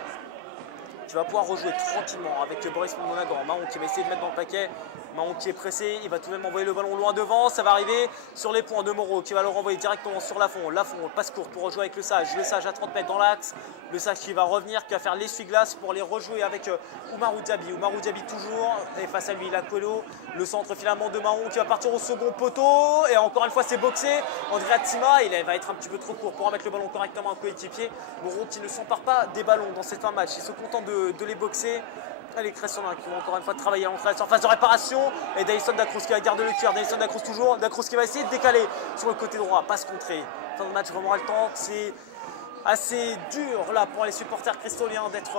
qui va pouvoir rejouer tranquillement avec Boris Monaghan. Mahon qui va essayer de mettre dans le paquet. Mahon qui est pressé, il va tout de même envoyer le ballon loin devant. Ça va arriver sur les points de Moreau qui va le renvoyer directement sur Lafont. Lafont passe court pour rejouer avec Le Sage. Le Sage à 30 mètres dans l'axe. Le Sage qui va revenir, qui va faire l'essuie-glace pour les rejouer avec Oumarou Diaby. Oumarou Diaby toujours. Et face à lui, la Coelho. Le centre finalement de Mahon qui va partir au second poteau. Et encore une fois, c'est boxé. André Atima, il va être un petit peu trop court pour remettre le ballon correctement à un coéquipier. Moreau qui ne s'empare pas des ballons dans cette fin de match. Il se contente de les boxer. Les Crestoliens qui vont encore une fois travailler à l'entrée en phase de réparation. Et Dailson Dacruz qui va garder le cœur. Dailson Dacruz toujours. Dacruz qui va essayer de décaler sur le côté droit. Passe contrée. Fin de match vraiment haletant. C'est assez dur là pour les supporters cristoliens d'être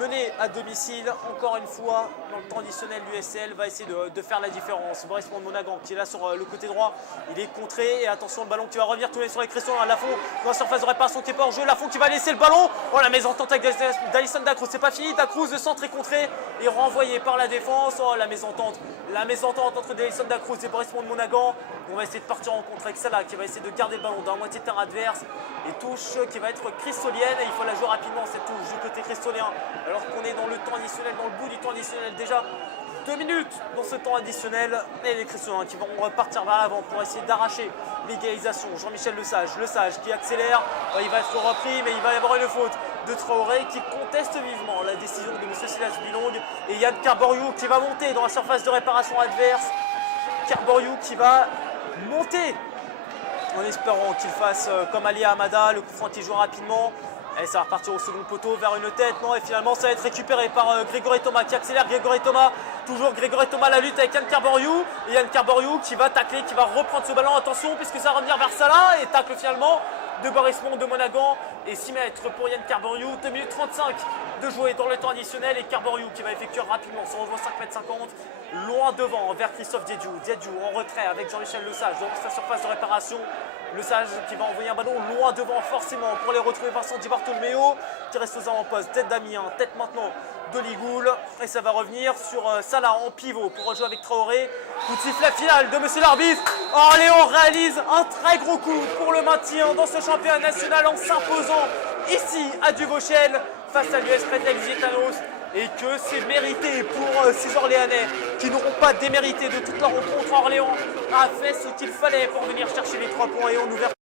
menés à domicile. Encore une fois, dans le temps additionnel, l'USCL va essayer de faire la différence. Boris Monaghan qui est là sur le côté droit. Il est contré. Et attention, le ballon qui va revenir tout sur les Cristoliens. Lafont dans la surface de réparation qui est pas hors jeu. Lafont qui va laisser le ballon. Oh, la mésentente avec Dailson Dacruz. C'est pas fini. Dacruz, le centre est contré et renvoyé par la défense. Oh, la mésentente entre Dailson Dacruz et Boris Monaghan. On va essayer de partir en contre avec Salah qui va essayer de garder le ballon dans la moitié de terrain adverse. Et touche qui va être cristolienne. Et il faut la jouer rapidement cette touche du côté cristolien. Alors qu'on est dans le temps additionnel, dans le bout du temps additionnel déjà. 2 minutes dans ce temps additionnel. Et les Cristoliens qui vont repartir vers l'avant pour essayer d'arracher l'égalisation. Jean-Michel Lesage qui accélère. Il va être repris, mais il va y avoir une faute de Traoré qui conteste vivement la décision de M. Silas Bilong. Et Yann Carbariou qui va monter dans la surface de réparation adverse. Carbariou qui va monter en espérant qu'il fasse comme Ali Hamada, le coup franc qui joue rapidement. Et ça va repartir au second poteau vers une tête, non, et finalement ça va être récupéré par Grégory Thomas qui accélère. Grégory Thomas, toujours Grégory Thomas, la lutte avec Yann Carbariou. Et Yann Carbariou qui va tacler, qui va reprendre ce ballon, attention puisque ça va revenir vers Salah et tacle finalement de Boris Monaghan et 6 mètres pour Yann Carbariou. 2 minutes 35 de jouer dans le temps additionnel et Carbariou qui va effectuer rapidement son revoi 5 mètres 50 loin devant vers Christophe Diédiou. Diédiou en retrait avec Jean-Michel Lesage dans sa surface de réparation. Lesage qui va envoyer un ballon loin devant forcément pour les retrouver Vincent Di Bartolomeo qui reste aux avant-postes. Tête d'Amiens, tête maintenant de Ligoul. Et ça va revenir sur Salah en pivot pour rejouer avec Traoré. Coup de sifflet final de monsieur l'arbitre. Orléans réalise un très gros coup pour le maintien dans ce championnat national en s'imposant ici à Duvauchel face à l'US Red Gitanos. Et que c'est mérité pour ces Orléanais qui n'auront pas démérité de toute leur rencontre. Orléans a fait ce qu'il fallait pour venir chercher les 3 points et en ouverture.